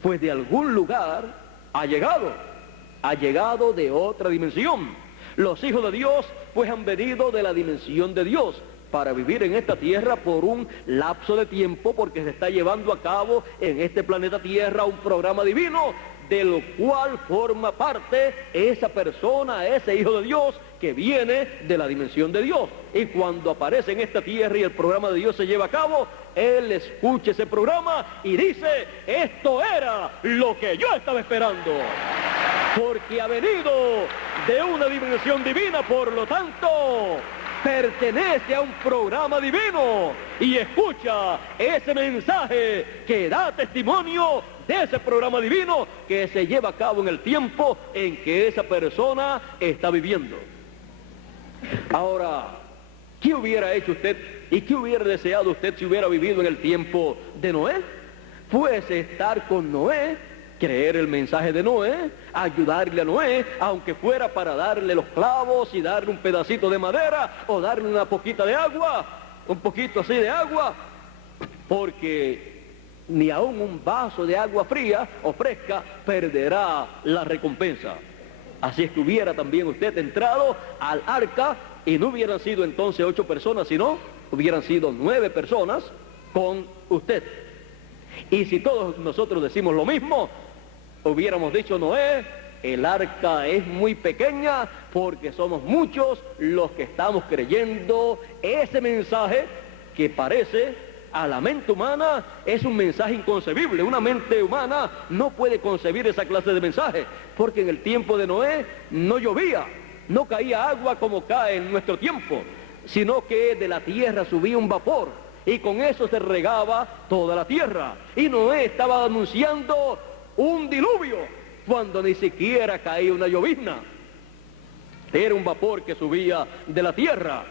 pues de algún lugar ha llegado de otra dimensión. Los hijos de Dios pues han venido de la dimensión de Dios para vivir en esta tierra por un lapso de tiempo, porque se está llevando a cabo en este planeta Tierra un programa divino del cual forma parte esa persona, ese hijo de Dios que viene de la dimensión de Dios. Y cuando aparece en esta tierra y el programa de Dios se lleva a cabo, él escucha ese programa y dice: esto era lo que yo estaba esperando, porque ha venido de una dimensión divina, por lo tanto pertenece a un programa divino y escucha ese mensaje que da testimonio de ese programa divino que se lleva a cabo en el tiempo en que esa persona está viviendo. Ahora, ¿qué hubiera hecho usted y qué hubiera deseado usted si hubiera vivido en el tiempo de Noé? Pues estar con Noé, creer el mensaje de Noé, ayudarle a Noé, aunque fuera para darle los clavos y darle un pedacito de madera o darle una poquita de agua, un poquito así de agua, porque ni aún un vaso de agua fría o fresca perderá la recompensa. Así es que hubiera también usted entrado al arca y no hubieran sido entonces 8 personas, sino hubieran sido 9 personas con usted. Y si todos nosotros decimos lo mismo, hubiéramos dicho: Noé, el arca es muy pequeña porque somos muchos los que estamos creyendo ese mensaje que parece a la mente humana es un mensaje inconcebible. Una mente humana no puede concebir esa clase de mensaje, porque en el tiempo de Noé no llovía, no caía agua como cae en nuestro tiempo, sino que de la tierra subía un vapor, y con eso se regaba toda la tierra. Y Noé estaba anunciando un diluvio, cuando ni siquiera caía una llovizna. Era un vapor que subía de la tierra,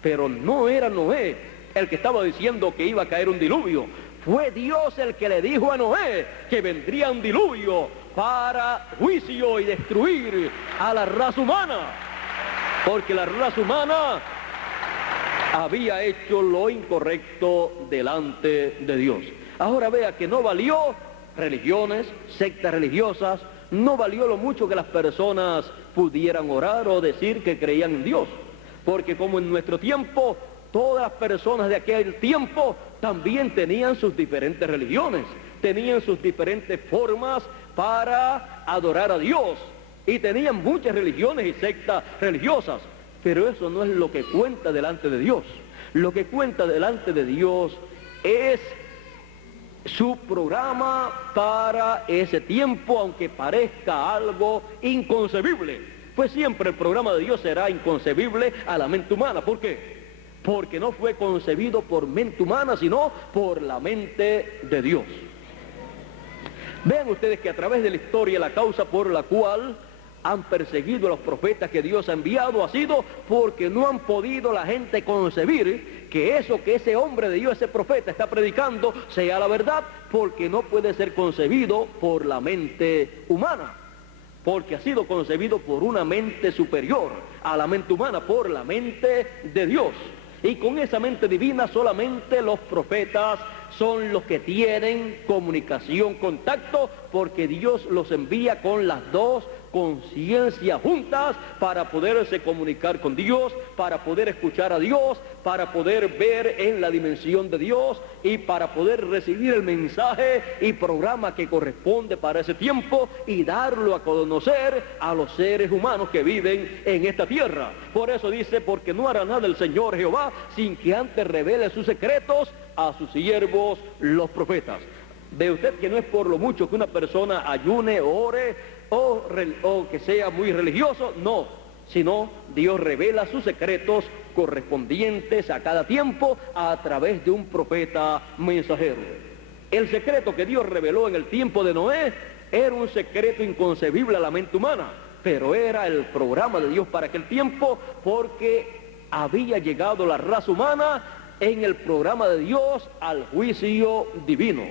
pero no era Noé el que estaba diciendo que iba a caer un diluvio. Fue Dios el que le dijo a Noé que vendría un diluvio para juicio y destruir a la raza humana, porque la raza humana había hecho lo incorrecto delante de Dios. Ahora vea que no valió religiones, sectas religiosas, no valió lo mucho que las personas pudieran orar o decir que creían en Dios, porque como en nuestro tiempo, todas las personas de aquel tiempo también tenían sus diferentes religiones, tenían sus diferentes formas para adorar a Dios, y tenían muchas religiones y sectas religiosas, pero eso no es lo que cuenta delante de Dios. Lo que cuenta delante de Dios es su programa para ese tiempo, aunque parezca algo inconcebible. Pues siempre el programa de Dios será inconcebible a la mente humana. ¿Por qué? Porque no fue concebido por mente humana, sino por la mente de Dios. Vean ustedes que a través de la historia la causa por la cual han perseguido a los profetas que Dios ha enviado ha sido porque no han podido la gente concebir que eso que ese hombre de Dios, ese profeta está predicando sea la verdad, porque no puede ser concebido por la mente humana, porque ha sido concebido por una mente superior a la mente humana, por la mente de Dios. Y con esa mente divina solamente los profetas son los que tienen comunicación, contacto, porque Dios los envía con las dos conciencias juntas para poderse comunicar con Dios, para poder escuchar a Dios, para poder ver en la dimensión de Dios y para poder recibir el mensaje y programa que corresponde para ese tiempo y darlo a conocer a los seres humanos que viven en esta tierra. Por eso dice, porque no hará nada el Señor Jehová sin que antes revele sus secretos a sus siervos los profetas. Ve usted que no es por lo mucho que una persona ayune, ore o que sea muy religioso, no, sino Dios revela sus secretos correspondientes a cada tiempo a través de un profeta mensajero. El secreto que Dios reveló en el tiempo de Noé era un secreto inconcebible a la mente humana, pero era el programa de Dios para aquel tiempo, porque había llegado la raza humana en el programa de Dios al juicio divino.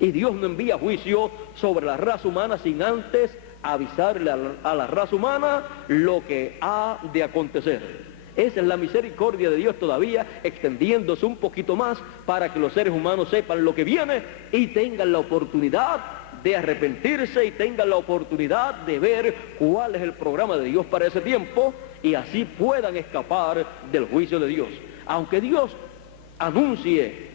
Y Dios no envía juicio sobre la raza humana sin antes avisarle a la raza humana lo que ha de acontecer. Esa es la misericordia de Dios todavía extendiéndose un poquito más para que los seres humanos sepan lo que viene y tengan la oportunidad de arrepentirse y tengan la oportunidad de ver cuál es el programa de Dios para ese tiempo y así puedan escapar del juicio de Dios. Aunque Dios anuncie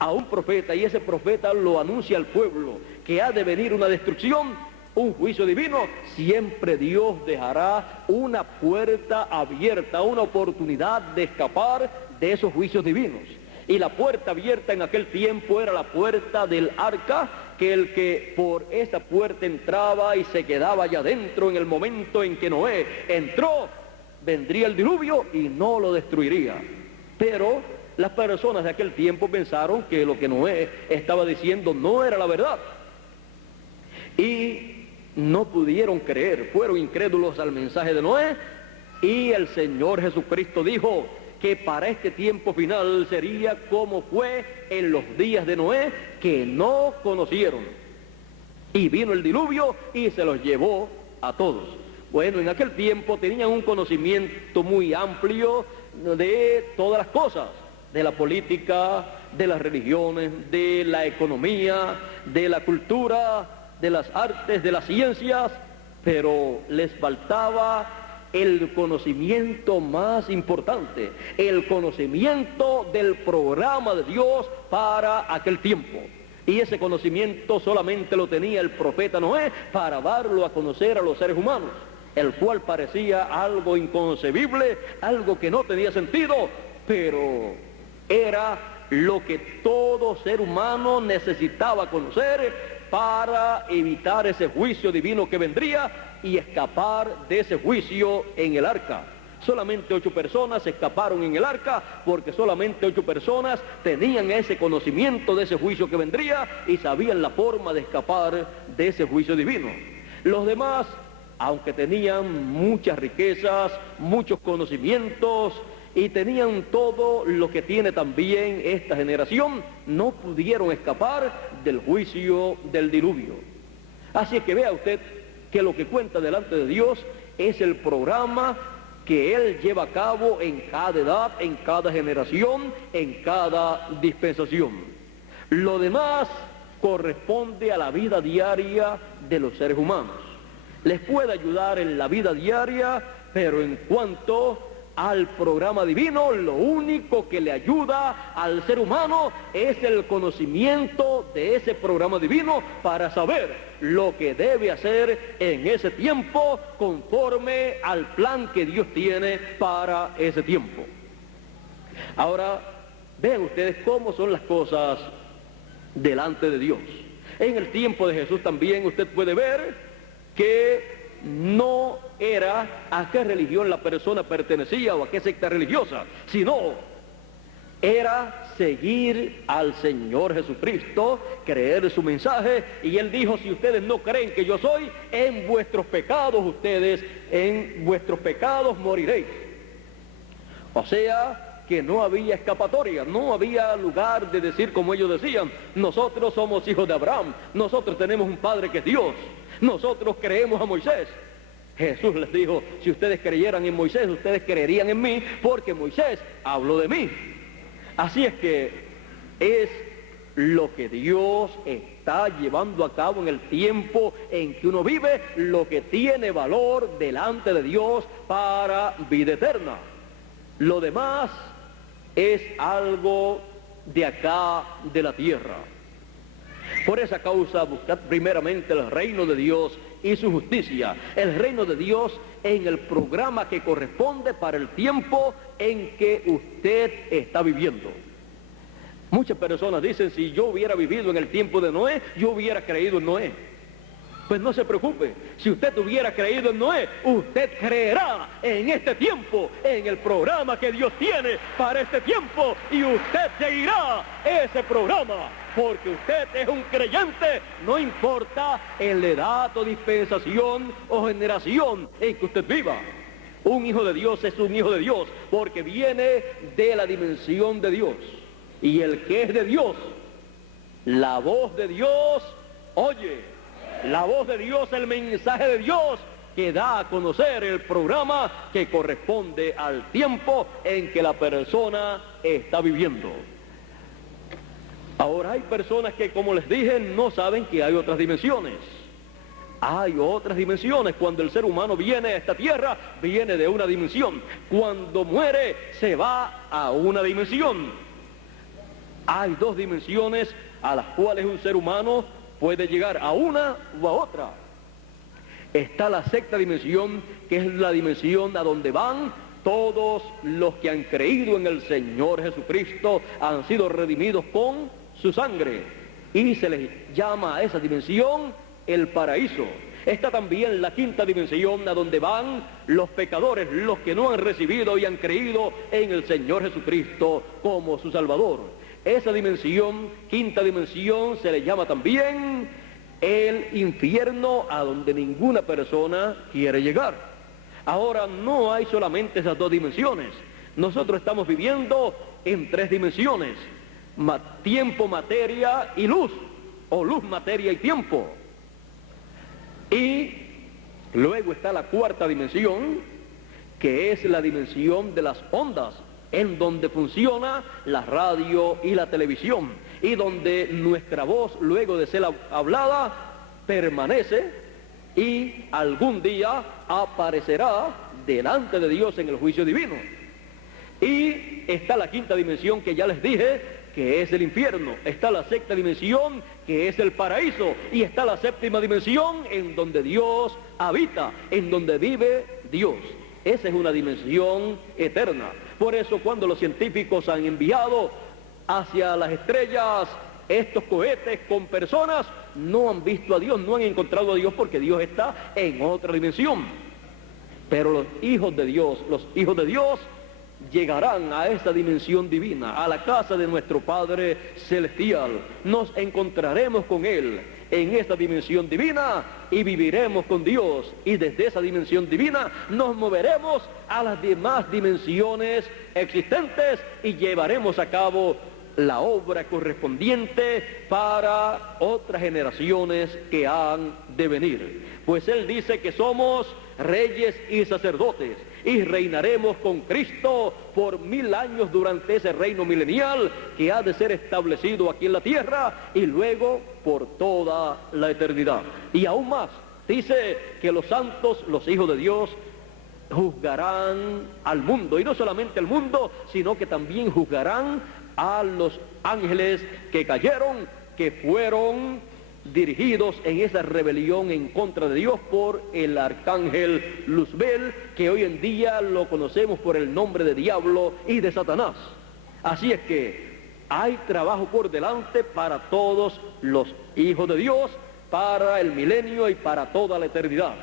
a un profeta y ese profeta lo anuncia al pueblo que ha de venir una destrucción, un juicio divino, siempre Dios dejará una puerta abierta, una oportunidad de escapar de esos juicios divinos. Y la puerta abierta en aquel tiempo era la puerta del arca, que el que por esa puerta entraba y se quedaba allá adentro en el momento en que Noé entró, vendría el diluvio y no lo destruiría. Pero las personas de aquel tiempo pensaron que lo que Noé estaba diciendo no era la verdad y no pudieron creer, fueron incrédulos al mensaje de Noé, y el Señor Jesucristo dijo que para este tiempo final sería como fue en los días de Noé, que no conocieron, y vino el diluvio y se los llevó a todos. Bueno, en aquel tiempo tenían un conocimiento muy amplio de todas las cosas, de la política, de las religiones, de la economía, de la cultura, de las artes, de las ciencias, pero les faltaba el conocimiento más importante, el conocimiento del programa de Dios para aquel tiempo. Y ese conocimiento solamente lo tenía el profeta Noé para darlo a conocer a los seres humanos, el cual parecía algo inconcebible, algo que no tenía sentido, pero era lo que todo ser humano necesitaba conocer para evitar ese juicio divino que vendría y escapar de ese juicio en el arca. Solamente 8 personas escaparon en el arca porque solamente 8 personas tenían ese conocimiento de ese juicio que vendría y sabían la forma de escapar de ese juicio divino. Los demás, aunque tenían muchas riquezas, muchos conocimientos y tenían todo lo que tiene también esta generación, no pudieron escapar del juicio del diluvio. Así es que vea usted que lo que cuenta delante de Dios es el programa que Él lleva a cabo en cada edad, en cada generación, en cada dispensación. Lo demás corresponde a la vida diaria de los seres humanos. Les puede ayudar en la vida diaria, pero en cuanto al programa divino, lo único que le ayuda al ser humano es el conocimiento de ese programa divino para saber lo que debe hacer en ese tiempo conforme al plan que Dios tiene para ese tiempo. Ahora, vean ustedes cómo son las cosas delante de Dios. En el tiempo de Jesús también usted puede ver que no era a qué religión la persona pertenecía o a qué secta religiosa, sino era seguir al Señor Jesucristo, creer su mensaje, y Él dijo: si ustedes no creen que yo soy, en vuestros pecados moriréis. O sea, que no había escapatoria, no había lugar de decir como ellos decían: nosotros somos hijos de Abraham, nosotros tenemos un Padre que es Dios, nosotros creemos a Moisés. Jesús les dijo: si ustedes creyeran en Moisés, ustedes creerían en mí, porque Moisés habló de mí. Así es que es lo que Dios está llevando a cabo en el tiempo en que uno vive, lo que tiene valor delante de Dios para vida eterna. Lo demás es algo de acá, de la tierra. Por esa causa, buscad primeramente el reino de Dios y su justicia. El reino de Dios en el programa que corresponde para el tiempo en que usted está viviendo. Muchas personas dicen: si yo hubiera vivido en el tiempo de Noé, yo hubiera creído en Noé. Pues no se preocupe, si usted hubiera creído en Noé, usted creerá en este tiempo, en el programa que Dios tiene para este tiempo, y usted seguirá ese programa, porque usted es un creyente, no importa en la edad o dispensación o generación en que usted viva. Un hijo de Dios es un hijo de Dios, porque viene de la dimensión de Dios. Y el que es de Dios, la voz de Dios oye. La voz de Dios, el mensaje de Dios que da a conocer el programa que corresponde al tiempo en que la persona está viviendo. Ahora hay personas que, como les dije, no saben que hay otras dimensiones. Hay otras dimensiones. Cuando el ser humano viene a esta tierra, viene de una dimensión. Cuando muere, se va a una dimensión. Hay 2 dimensiones a las cuales un ser humano puede llegar, a una o a otra. Está la sexta dimensión, que es la dimensión a donde van todos los que han creído en el Señor Jesucristo, han sido redimidos con su sangre, y se les llama a esa dimensión el paraíso. Está también la quinta dimensión, a donde van los pecadores, los que no han recibido y han creído en el Señor Jesucristo como su Salvador. Esa dimensión, quinta dimensión, se le llama también el infierno, a donde ninguna persona quiere llegar. Ahora, no hay solamente esas 2 dimensiones. Nosotros estamos viviendo en 3 dimensiones: tiempo, materia y luz, o luz, materia y tiempo. Y luego está la cuarta dimensión, que es la dimensión de las ondas, en donde funciona la radio y la televisión, y donde nuestra voz, luego de ser hablada, permanece y algún día aparecerá delante de Dios en el juicio divino. Y está la quinta dimensión, que ya les dije, que es el infierno. Está la sexta dimensión, que es el paraíso, y está la séptima dimensión, en donde Dios habita, en donde vive Dios. Esa es una dimensión eterna. Por eso, cuando los científicos han enviado hacia las estrellas, estos cohetes con personas no han visto a Dios, no han encontrado a Dios porque Dios está en otra dimensión. Pero los hijos de Dios llegarán a esa dimensión divina, a la casa de nuestro Padre Celestial. Nos encontraremos con Él en esta dimensión divina y viviremos con Dios. Y desde esa dimensión divina nos moveremos a las demás dimensiones existentes y llevaremos a cabo la obra correspondiente para otras generaciones que han de venir. Pues Él dice que somos reyes y sacerdotes y reinaremos con Cristo por 1000 años durante ese reino milenial que ha de ser establecido aquí en la tierra y luego por toda la eternidad. Y aún más, dice que los santos, los hijos de Dios, juzgarán al mundo, y no solamente al mundo, sino que también juzgarán a los ángeles que cayeron, que fueron dirigidos en esa rebelión en contra de Dios por el arcángel Luzbel, que hoy en día lo conocemos por el nombre de diablo y de Satanás. Así es que hay trabajo por delante para todos los hijos de Dios, para el milenio y para toda la eternidad.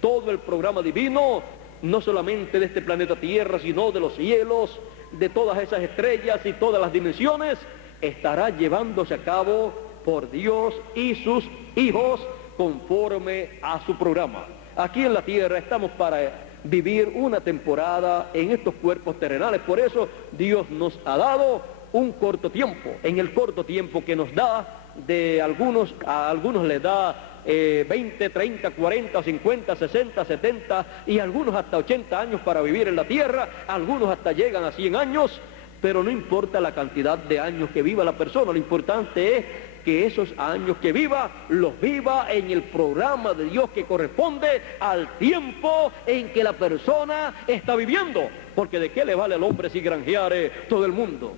Todo el programa divino, no solamente de este planeta Tierra, sino de los cielos, de todas esas estrellas y todas las dimensiones, estará llevándose a cabo por Dios y sus hijos conforme a su programa. Aquí en la tierra estamos para vivir una temporada en estos cuerpos terrenales, por eso Dios nos ha dado un corto tiempo. En el corto tiempo que nos da, a algunos les da 20, 30, 40, 50, 60, 70 y algunos hasta 80 años para vivir en la tierra, algunos hasta llegan a 100 años, pero no importa la cantidad de años que viva la persona, lo importante es que esos años que viva, los viva en el programa de Dios que corresponde al tiempo en que la persona está viviendo, porque ¿de qué le vale al hombre si granjeare todo el mundo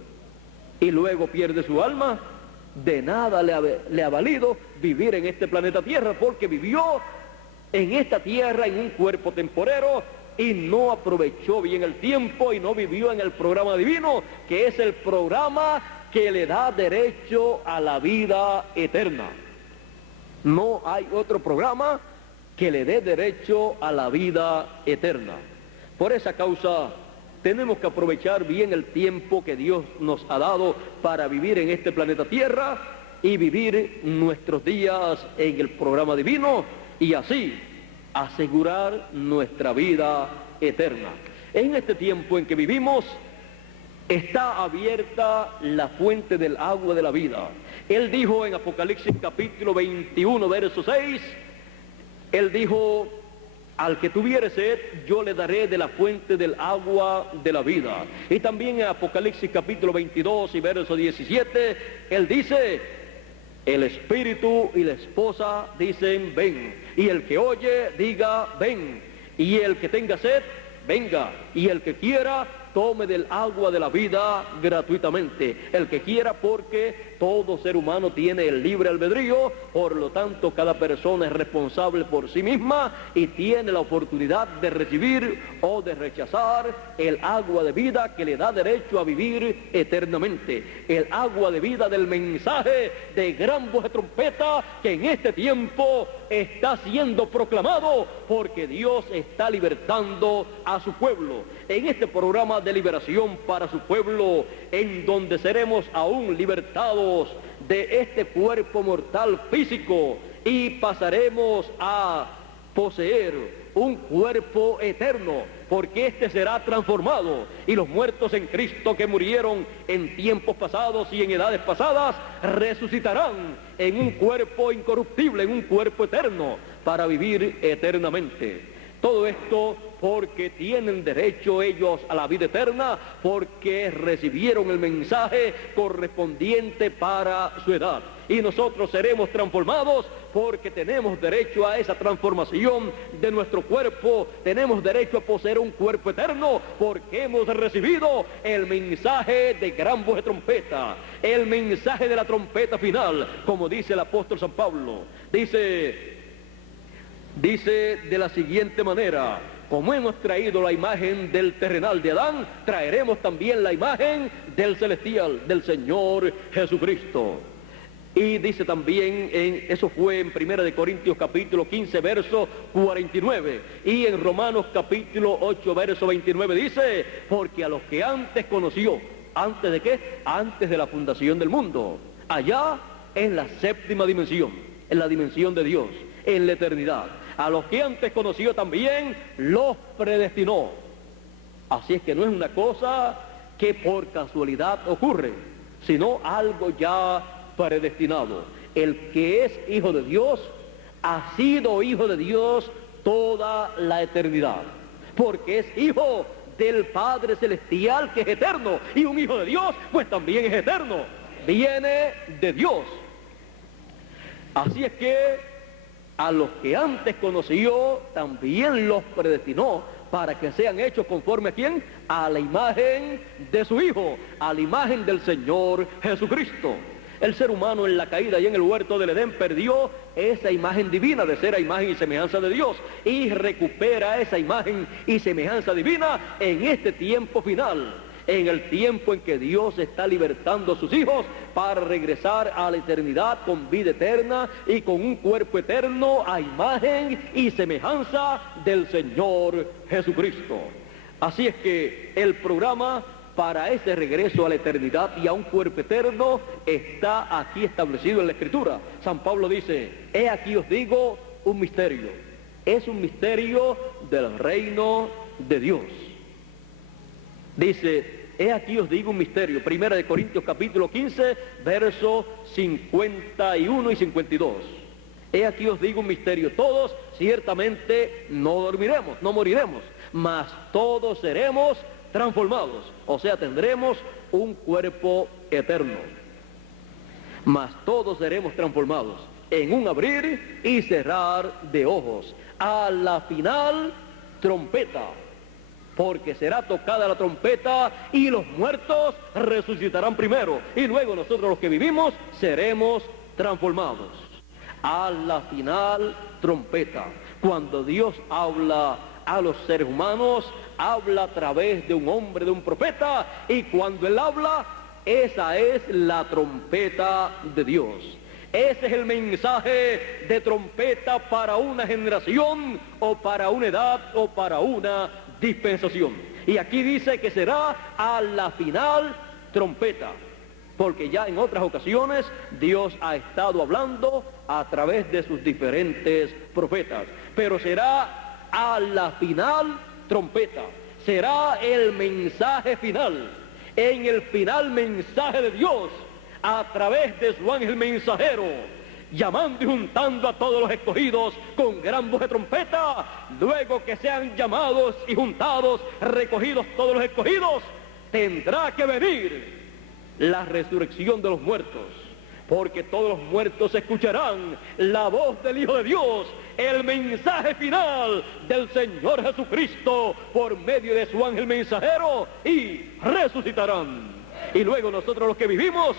y luego pierde su alma? De nada le ha valido vivir en este planeta Tierra, porque vivió en esta tierra en un cuerpo temporero y no aprovechó bien el tiempo y no vivió en el programa divino, que es el programa que le da derecho a la vida eterna. No hay otro programa que le dé derecho a la vida eterna. Por esa causa tenemos que aprovechar bien el tiempo que Dios nos ha dado para vivir en este planeta Tierra y vivir nuestros días en el programa divino y así asegurar nuestra vida eterna. En este tiempo en que vivimos está abierta la fuente del agua de la vida. Él dijo en Apocalipsis capítulo 21, verso 6, Él dijo: al que tuviere sed, yo le daré de la fuente del agua de la vida. Y también en Apocalipsis capítulo 22 y verso 17, Él dice: el espíritu y la esposa dicen ven, y el que oye diga ven, y el que tenga sed, venga, y el que quiera, tome del agua de la vida gratuitamente. El que quiera, porque todo ser humano tiene el libre albedrío, por lo tanto cada persona es responsable por sí misma y tiene la oportunidad de recibir o de rechazar el agua de vida que le da derecho a vivir eternamente. El agua de vida del mensaje de gran voz de trompeta que en este tiempo está siendo proclamado, porque Dios está libertando a su pueblo. En este programa de liberación para su pueblo, en donde seremos aún libertados de este cuerpo mortal físico y pasaremos a poseer un cuerpo eterno, porque este será transformado, y los muertos en Cristo que murieron en tiempos pasados y en edades pasadas resucitarán en un cuerpo incorruptible, en un cuerpo eterno, para vivir eternamente. Todo esto porque tienen derecho ellos a la vida eterna, porque recibieron el mensaje correspondiente para su edad. Y nosotros seremos transformados porque tenemos derecho a esa transformación de nuestro cuerpo. Tenemos derecho a poseer un cuerpo eterno porque hemos recibido el mensaje de gran voz de trompeta, el mensaje de la trompeta final, como dice el apóstol San Pablo. Dice de la siguiente manera: Como hemos traído la imagen del terrenal de Adán, traeremos también la imagen del celestial, del Señor Jesucristo. Y dice también, eso fue en 1 Corintios capítulo 15, verso 49. Y en Romanos capítulo 8, verso 29 dice, porque a los que antes conoció, ¿antes de qué? Antes de la fundación del mundo. Allá en la séptima dimensión, en la dimensión de Dios, en la eternidad. A los que antes conoció también los predestinó. Así es que no es una cosa que por casualidad ocurre, sino algo ya predestinado. El que es hijo de Dios ha sido hijo de Dios toda la eternidad, porque es hijo del Padre Celestial, que es eterno, y un hijo de Dios pues también es eterno, viene de Dios. Así es que a los que antes conoció también los predestinó para que sean hechos conforme a ¿quién? A la imagen de su Hijo, a la imagen del Señor Jesucristo. El ser humano en la caída y en el huerto del Edén perdió esa imagen divina de ser a imagen y semejanza de Dios, y recupera esa imagen y semejanza divina en este tiempo final, en el tiempo en que Dios está libertando a sus hijos para regresar a la eternidad con vida eterna y con un cuerpo eterno a imagen y semejanza del Señor Jesucristo. Así es que el programa para ese regreso a la eternidad y a un cuerpo eterno está aquí establecido en la Escritura. San Pablo dice, he aquí os digo un misterio. Es un misterio del reino de Dios. Dice, he aquí os digo un misterio. 1 Corintios capítulo 15, versos 51 y 52. He aquí os digo un misterio. Todos ciertamente no dormiremos, no moriremos, mas todos seremos transformados, o sea, tendremos un cuerpo eterno, mas todos seremos transformados en un abrir y cerrar de ojos, a la final trompeta, porque será tocada la trompeta y los muertos resucitarán primero, y luego nosotros los que vivimos seremos transformados. A la final trompeta, cuando Dios habla a los seres humanos, habla a través de un hombre, de un profeta, y cuando Él habla, esa es la trompeta de Dios. Ese es el mensaje de trompeta para una generación, o para una edad, o para una dispensación. Y aquí dice que será a la final trompeta, porque ya en otras ocasiones Dios ha estado hablando a través de sus diferentes profetas, pero será a la final trompeta, será el mensaje final, en el final mensaje de Dios, a través de su ángel mensajero, llamando y juntando a todos los escogidos con gran voz de trompeta. Luego que sean llamados y juntados, recogidos todos los escogidos, tendrá que venir la resurrección de los muertos, porque todos los muertos escucharán la voz del Hijo de Dios, el mensaje final del Señor Jesucristo por medio de su ángel mensajero, y resucitarán. Y luego nosotros los que vivimos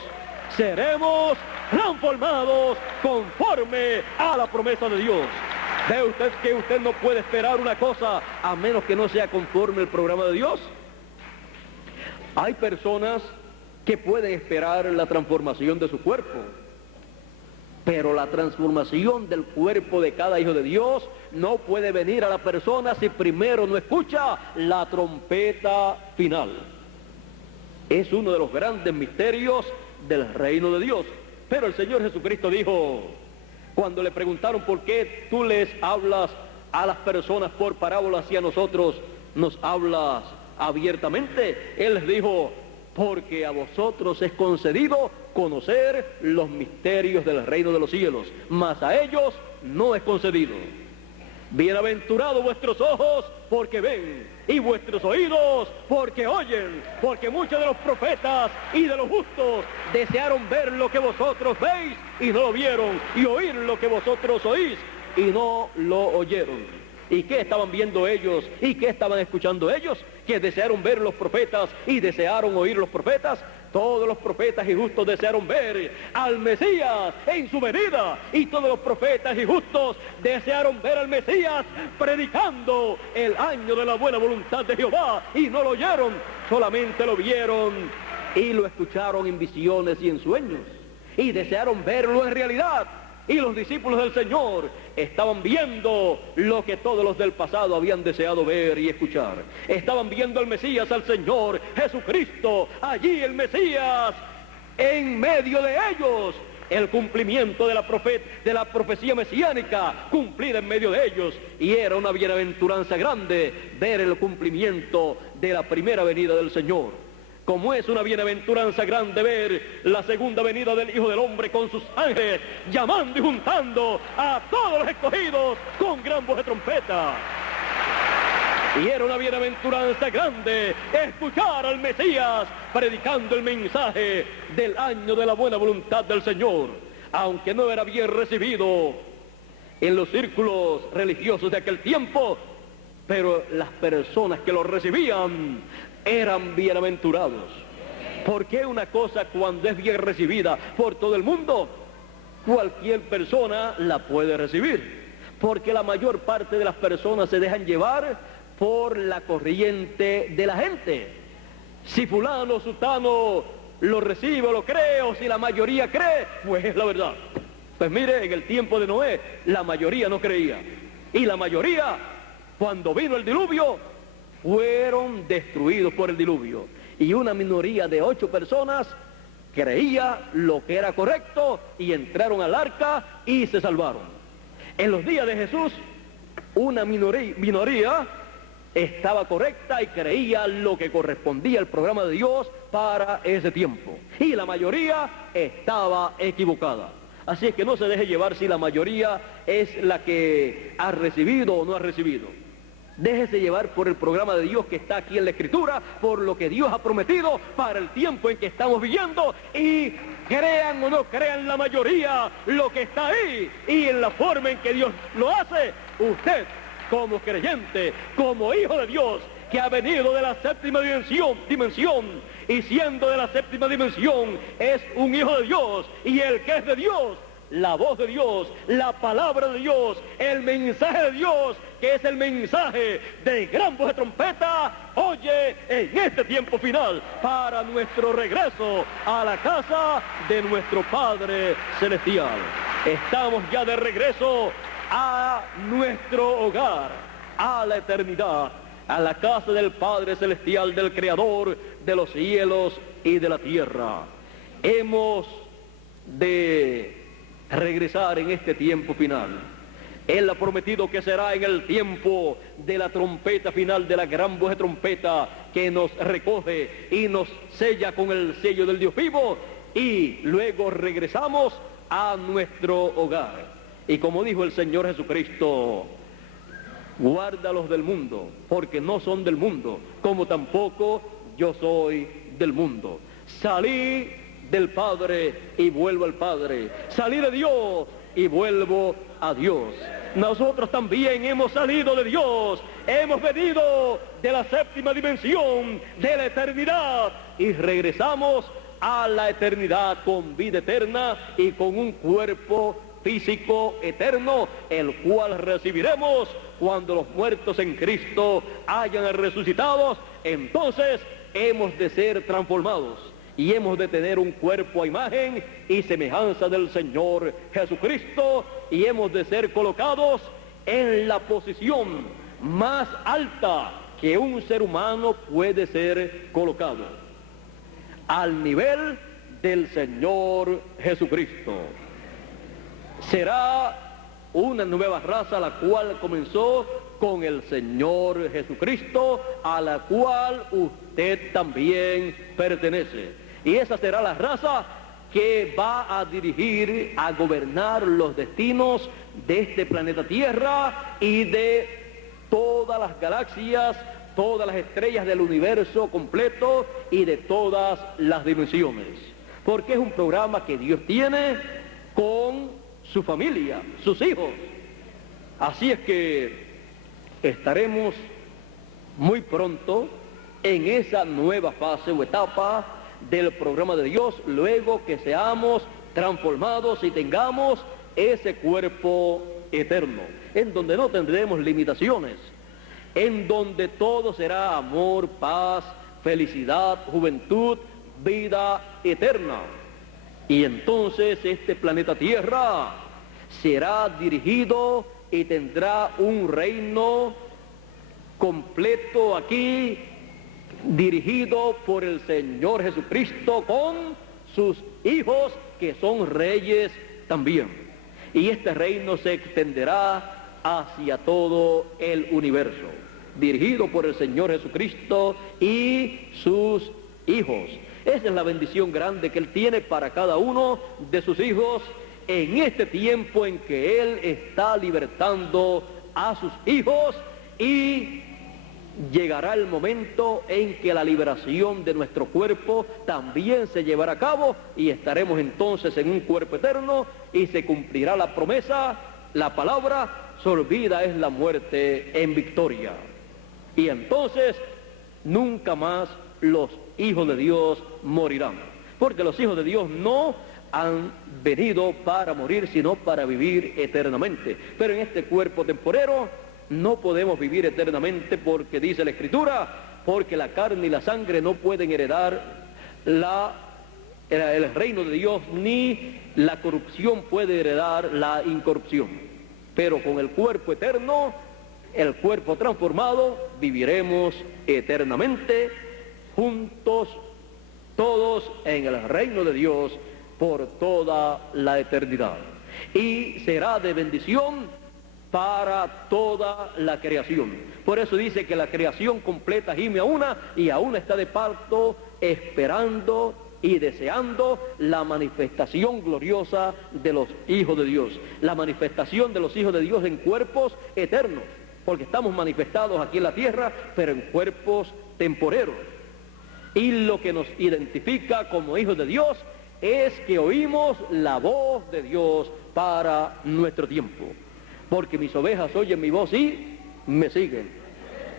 seremos transformados conforme a la promesa de Dios. ¿Ve usted que usted no puede esperar una cosa a menos que no sea conforme al programa de Dios? Hay personas que pueden esperar la transformación de su cuerpo, pero la transformación del cuerpo de cada hijo de Dios no puede venir a la persona si primero no escucha la trompeta final. Es uno de los grandes misterios del reino de Dios. Pero el Señor Jesucristo dijo, cuando le preguntaron por qué tú les hablas a las personas por parábolas y a nosotros nos hablas abiertamente, Él les dijo, porque a vosotros es concedido conocer los misterios del reino de los cielos, mas a ellos no es concedido. Bienaventurados vuestros ojos porque ven, y vuestros oídos porque oyen, porque muchos de los profetas y de los justos desearon ver lo que vosotros veis y no lo vieron, y oír lo que vosotros oís y no lo oyeron. ¿Y qué estaban viendo ellos? ¿Y qué estaban escuchando ellos? Que desearon ver los profetas y desearon oír los profetas. Todos los profetas y justos desearon ver al Mesías en su venida. Y todos los profetas y justos desearon ver al Mesías predicando el año de la buena voluntad de Jehová. Y no lo oyeron, solamente lo vieron y lo escucharon en visiones y en sueños. Y desearon verlo en realidad. Y los discípulos del Señor estaban viendo lo que todos los del pasado habían deseado ver y escuchar. Estaban viendo al Mesías, al Señor Jesucristo, allí el Mesías, en medio de ellos. El cumplimiento de la profecía mesiánica cumplida en medio de ellos. Y era una bienaventuranza grande ver el cumplimiento de la primera venida del Señor. Como es una bienaventuranza grande ver la segunda venida del Hijo del Hombre con sus ángeles, llamando y juntando a todos los escogidos con gran voz de trompeta. Y era una bienaventuranza grande escuchar al Mesías predicando el mensaje del año de la buena voluntad del Señor, aunque no era bien recibido en los círculos religiosos de aquel tiempo, pero las personas que lo recibían eran bienaventurados. Porque una cosa, cuando es bien recibida por todo el mundo, cualquier persona la puede recibir. Porque la mayor parte de las personas se dejan llevar por la corriente de la gente. Si fulano, sutano lo recibe o lo cree, o si la mayoría cree, pues es la verdad. Pues mire, en el tiempo de Noé, la mayoría no creía. Y la mayoría, cuando vino el diluvio, fueron destruidos por el diluvio. Y una minoría de 8 personas creía lo que era correcto y entraron al arca y se salvaron. En los días de Jesús, una minoría estaba correcta y creía lo que correspondía al programa de Dios para ese tiempo. Y la mayoría estaba equivocada. Así es que no se deje llevar si la mayoría es la que ha recibido o no ha recibido. Déjese llevar por el programa de Dios que está aquí en la Escritura, por lo que Dios ha prometido para el tiempo en que estamos viviendo, y crean o no crean la mayoría lo que está ahí y en la forma en que Dios lo hace. Usted, como creyente, como hijo de Dios, que ha venido de la séptima dimensión, y siendo de la séptima dimensión, es un hijo de Dios, y el que es de Dios, la voz de Dios, la palabra de Dios, el mensaje de Dios, que es el mensaje de gran voz de trompeta, oye en este tiempo final, para nuestro regreso a la casa de nuestro Padre Celestial. Estamos ya de regreso a nuestro hogar, a la eternidad, a la casa del Padre Celestial, del Creador de los cielos y de la tierra. Hemos de regresar en este tiempo final. Él ha prometido que será en el tiempo de la trompeta final, de la gran voz de trompeta que nos recoge y nos sella con el sello del Dios vivo, y luego regresamos a nuestro hogar. Y como dijo el Señor Jesucristo, guárdalos del mundo, porque no son del mundo, como tampoco yo soy del mundo. Salí del Padre y vuelvo al Padre. Salí de Dios y vuelvo a Dios. Nosotros también hemos salido de Dios, hemos venido de la séptima dimensión, de la eternidad, y regresamos a la eternidad con vida eterna y con un cuerpo físico eterno, el cual recibiremos cuando los muertos en Cristo hayan resucitado. Entonces hemos de ser transformados y hemos de tener un cuerpo a imagen y semejanza del Señor Jesucristo, y hemos de ser colocados en la posición más alta que un ser humano puede ser colocado, al nivel del Señor Jesucristo. Será una nueva raza la cual comenzó con el Señor Jesucristo, a la cual usted también pertenece. Y esa será la raza que va a dirigir, a gobernar los destinos de este planeta Tierra y de todas las galaxias, todas las estrellas del universo completo y de todas las dimensiones. Porque es un programa que Dios tiene con su familia, sus hijos. Así es que estaremos muy pronto en esa nueva fase o etapa del programa de Dios, luego que seamos transformados y tengamos ese cuerpo eterno, en donde no tendremos limitaciones, en donde todo será amor, paz, felicidad, juventud, vida eterna. Y entonces este planeta Tierra será dirigido y tendrá un reino completo aquí, dirigido por el Señor Jesucristo con sus hijos que son reyes también. Y este reino se extenderá hacia todo el universo, dirigido por el Señor Jesucristo y sus hijos. Esa es la bendición grande que Él tiene para cada uno de sus hijos en este tiempo en que Él está libertando a sus hijos, y llegará el momento en que la liberación de nuestro cuerpo también se llevará a cabo y estaremos entonces en un cuerpo eterno y se cumplirá la promesa, la palabra: sorbida es la muerte en victoria. Y entonces nunca más los hijos de Dios morirán, porque los hijos de Dios no han venido para morir, sino para vivir eternamente. Pero en este cuerpo temporero no podemos vivir eternamente, porque dice la Escritura: porque la carne y la sangre no pueden heredar el reino de Dios, ni la corrupción puede heredar la incorrupción. Pero con el cuerpo eterno, el cuerpo transformado, viviremos eternamente juntos, todos en el reino de Dios por toda la eternidad. Y será de bendición para toda la creación. Por eso dice que la creación completa gime a una, y a una está de parto, esperando y deseando la manifestación gloriosa de los hijos de Dios, la manifestación de los hijos de Dios en cuerpos eternos, porque estamos manifestados aquí en la tierra, pero en cuerpos temporeros. Y lo que nos identifica como hijos de Dios es que oímos la voz de Dios para nuestro tiempo. Porque mis ovejas oyen mi voz y me siguen.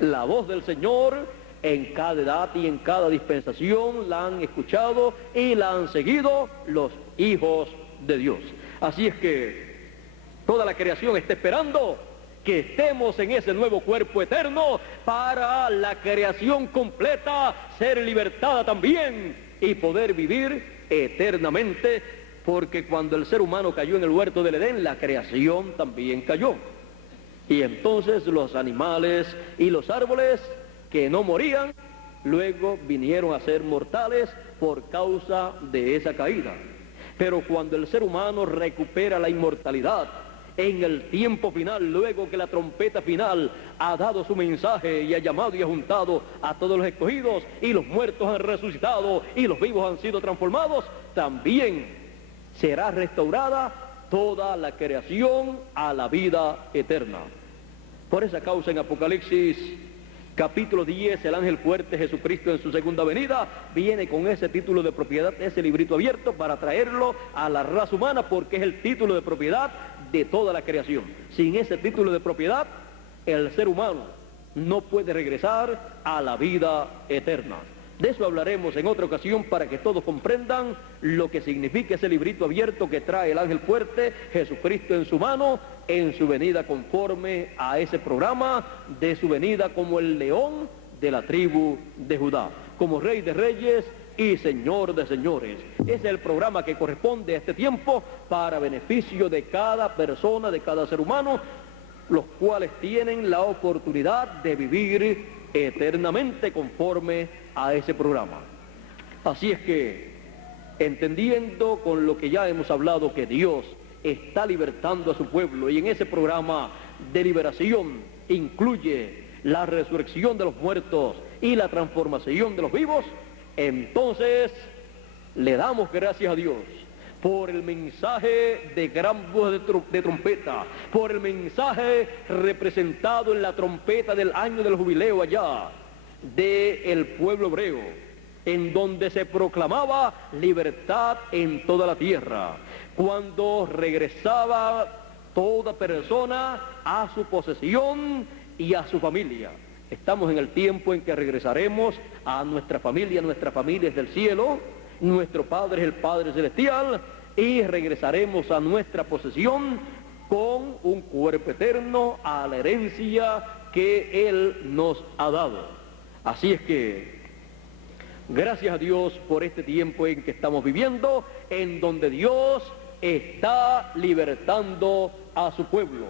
La voz del Señor en cada edad y en cada dispensación la han escuchado y la han seguido los hijos de Dios. Así es que toda la creación está esperando que estemos en ese nuevo cuerpo eterno, para la creación completa ser libertada también y poder vivir eternamente, porque cuando el ser humano cayó en el huerto del Edén, la creación también cayó. Y entonces los animales y los árboles que no morían, luego vinieron a ser mortales por causa de esa caída. Pero cuando el ser humano recupera la inmortalidad en el tiempo final, luego que la trompeta final ha dado su mensaje y ha llamado y ha juntado a todos los escogidos, y los muertos han resucitado y los vivos han sido transformados, también será restaurada toda la creación a la vida eterna. Por esa causa, en Apocalipsis capítulo 10, el ángel fuerte, Jesucristo, en su segunda venida, viene con ese título de propiedad, ese librito abierto, para traerlo a la raza humana, porque es el título de propiedad de toda la creación. Sin ese título de propiedad, el ser humano no puede regresar a la vida eterna. De eso hablaremos en otra ocasión, para que todos comprendan lo que significa ese librito abierto que trae el ángel fuerte, Jesucristo en su mano, en su venida, conforme a ese programa de su venida como el león de la tribu de Judá, como Rey de Reyes y Señor de Señores. Ese es el programa que corresponde a este tiempo, para beneficio de cada persona, de cada ser humano, los cuales tienen la oportunidad de vivir eternamente conforme a ese programa. Así es que, entendiendo con lo que ya hemos hablado, que Dios está libertando a su pueblo, y en ese programa de liberación incluye la resurrección de los muertos y la transformación de los vivos, entonces le damos gracias a Dios por el mensaje de gran voz de trompeta, por el mensaje representado en la trompeta del año del jubileo allá del pueblo hebreo, en donde se proclamaba libertad en toda la tierra, cuando regresaba toda persona a su posesión y a su familia. Estamos en el tiempo en que regresaremos a nuestra familia es del cielo, nuestro Padre es el Padre Celestial, y regresaremos a nuestra posesión con un cuerpo eterno, a la herencia que Él nos ha dado. Así es que, gracias a Dios por este tiempo en que estamos viviendo, en donde Dios está libertando a su pueblo.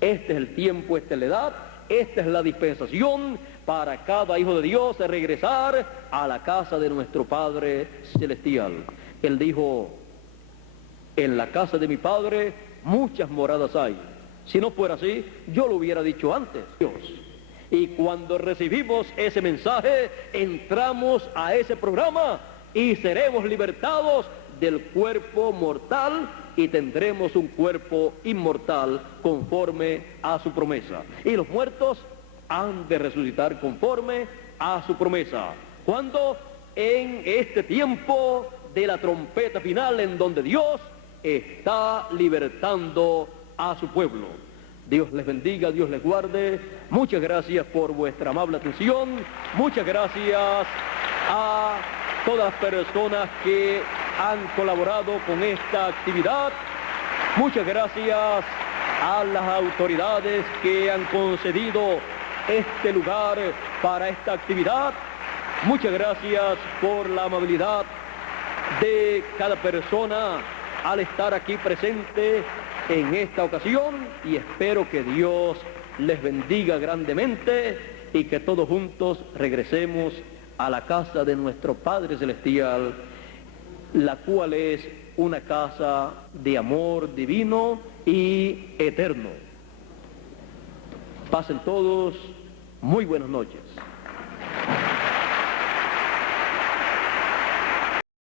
Este es el tiempo, esta es la edad, esta es la dispensación para cada hijo de Dios de regresar a la casa de nuestro Padre Celestial. Él dijo, en la casa de mi Padre muchas moradas hay. Si no fuera así, yo lo hubiera dicho antes, Dios. Y cuando recibimos ese mensaje, entramos a ese programa y seremos libertados del cuerpo mortal y tendremos un cuerpo inmortal conforme a su promesa. Y los muertos han de resucitar conforme a su promesa. ¿Cuándo? En este tiempo de la trompeta final, en donde Dios está libertando a su pueblo. Dios les bendiga, Dios les guarde. Muchas gracias por vuestra amable atención. Muchas gracias a todas las personas que han colaborado con esta actividad. Muchas gracias a las autoridades que han concedido este lugar para esta actividad. Muchas gracias por la amabilidad de cada persona al estar aquí presente en esta ocasión, y espero que Dios les bendiga grandemente y que todos juntos regresemos a la casa de nuestro Padre Celestial, la cual es una casa de amor divino y eterno. Pasen todos muy buenas noches.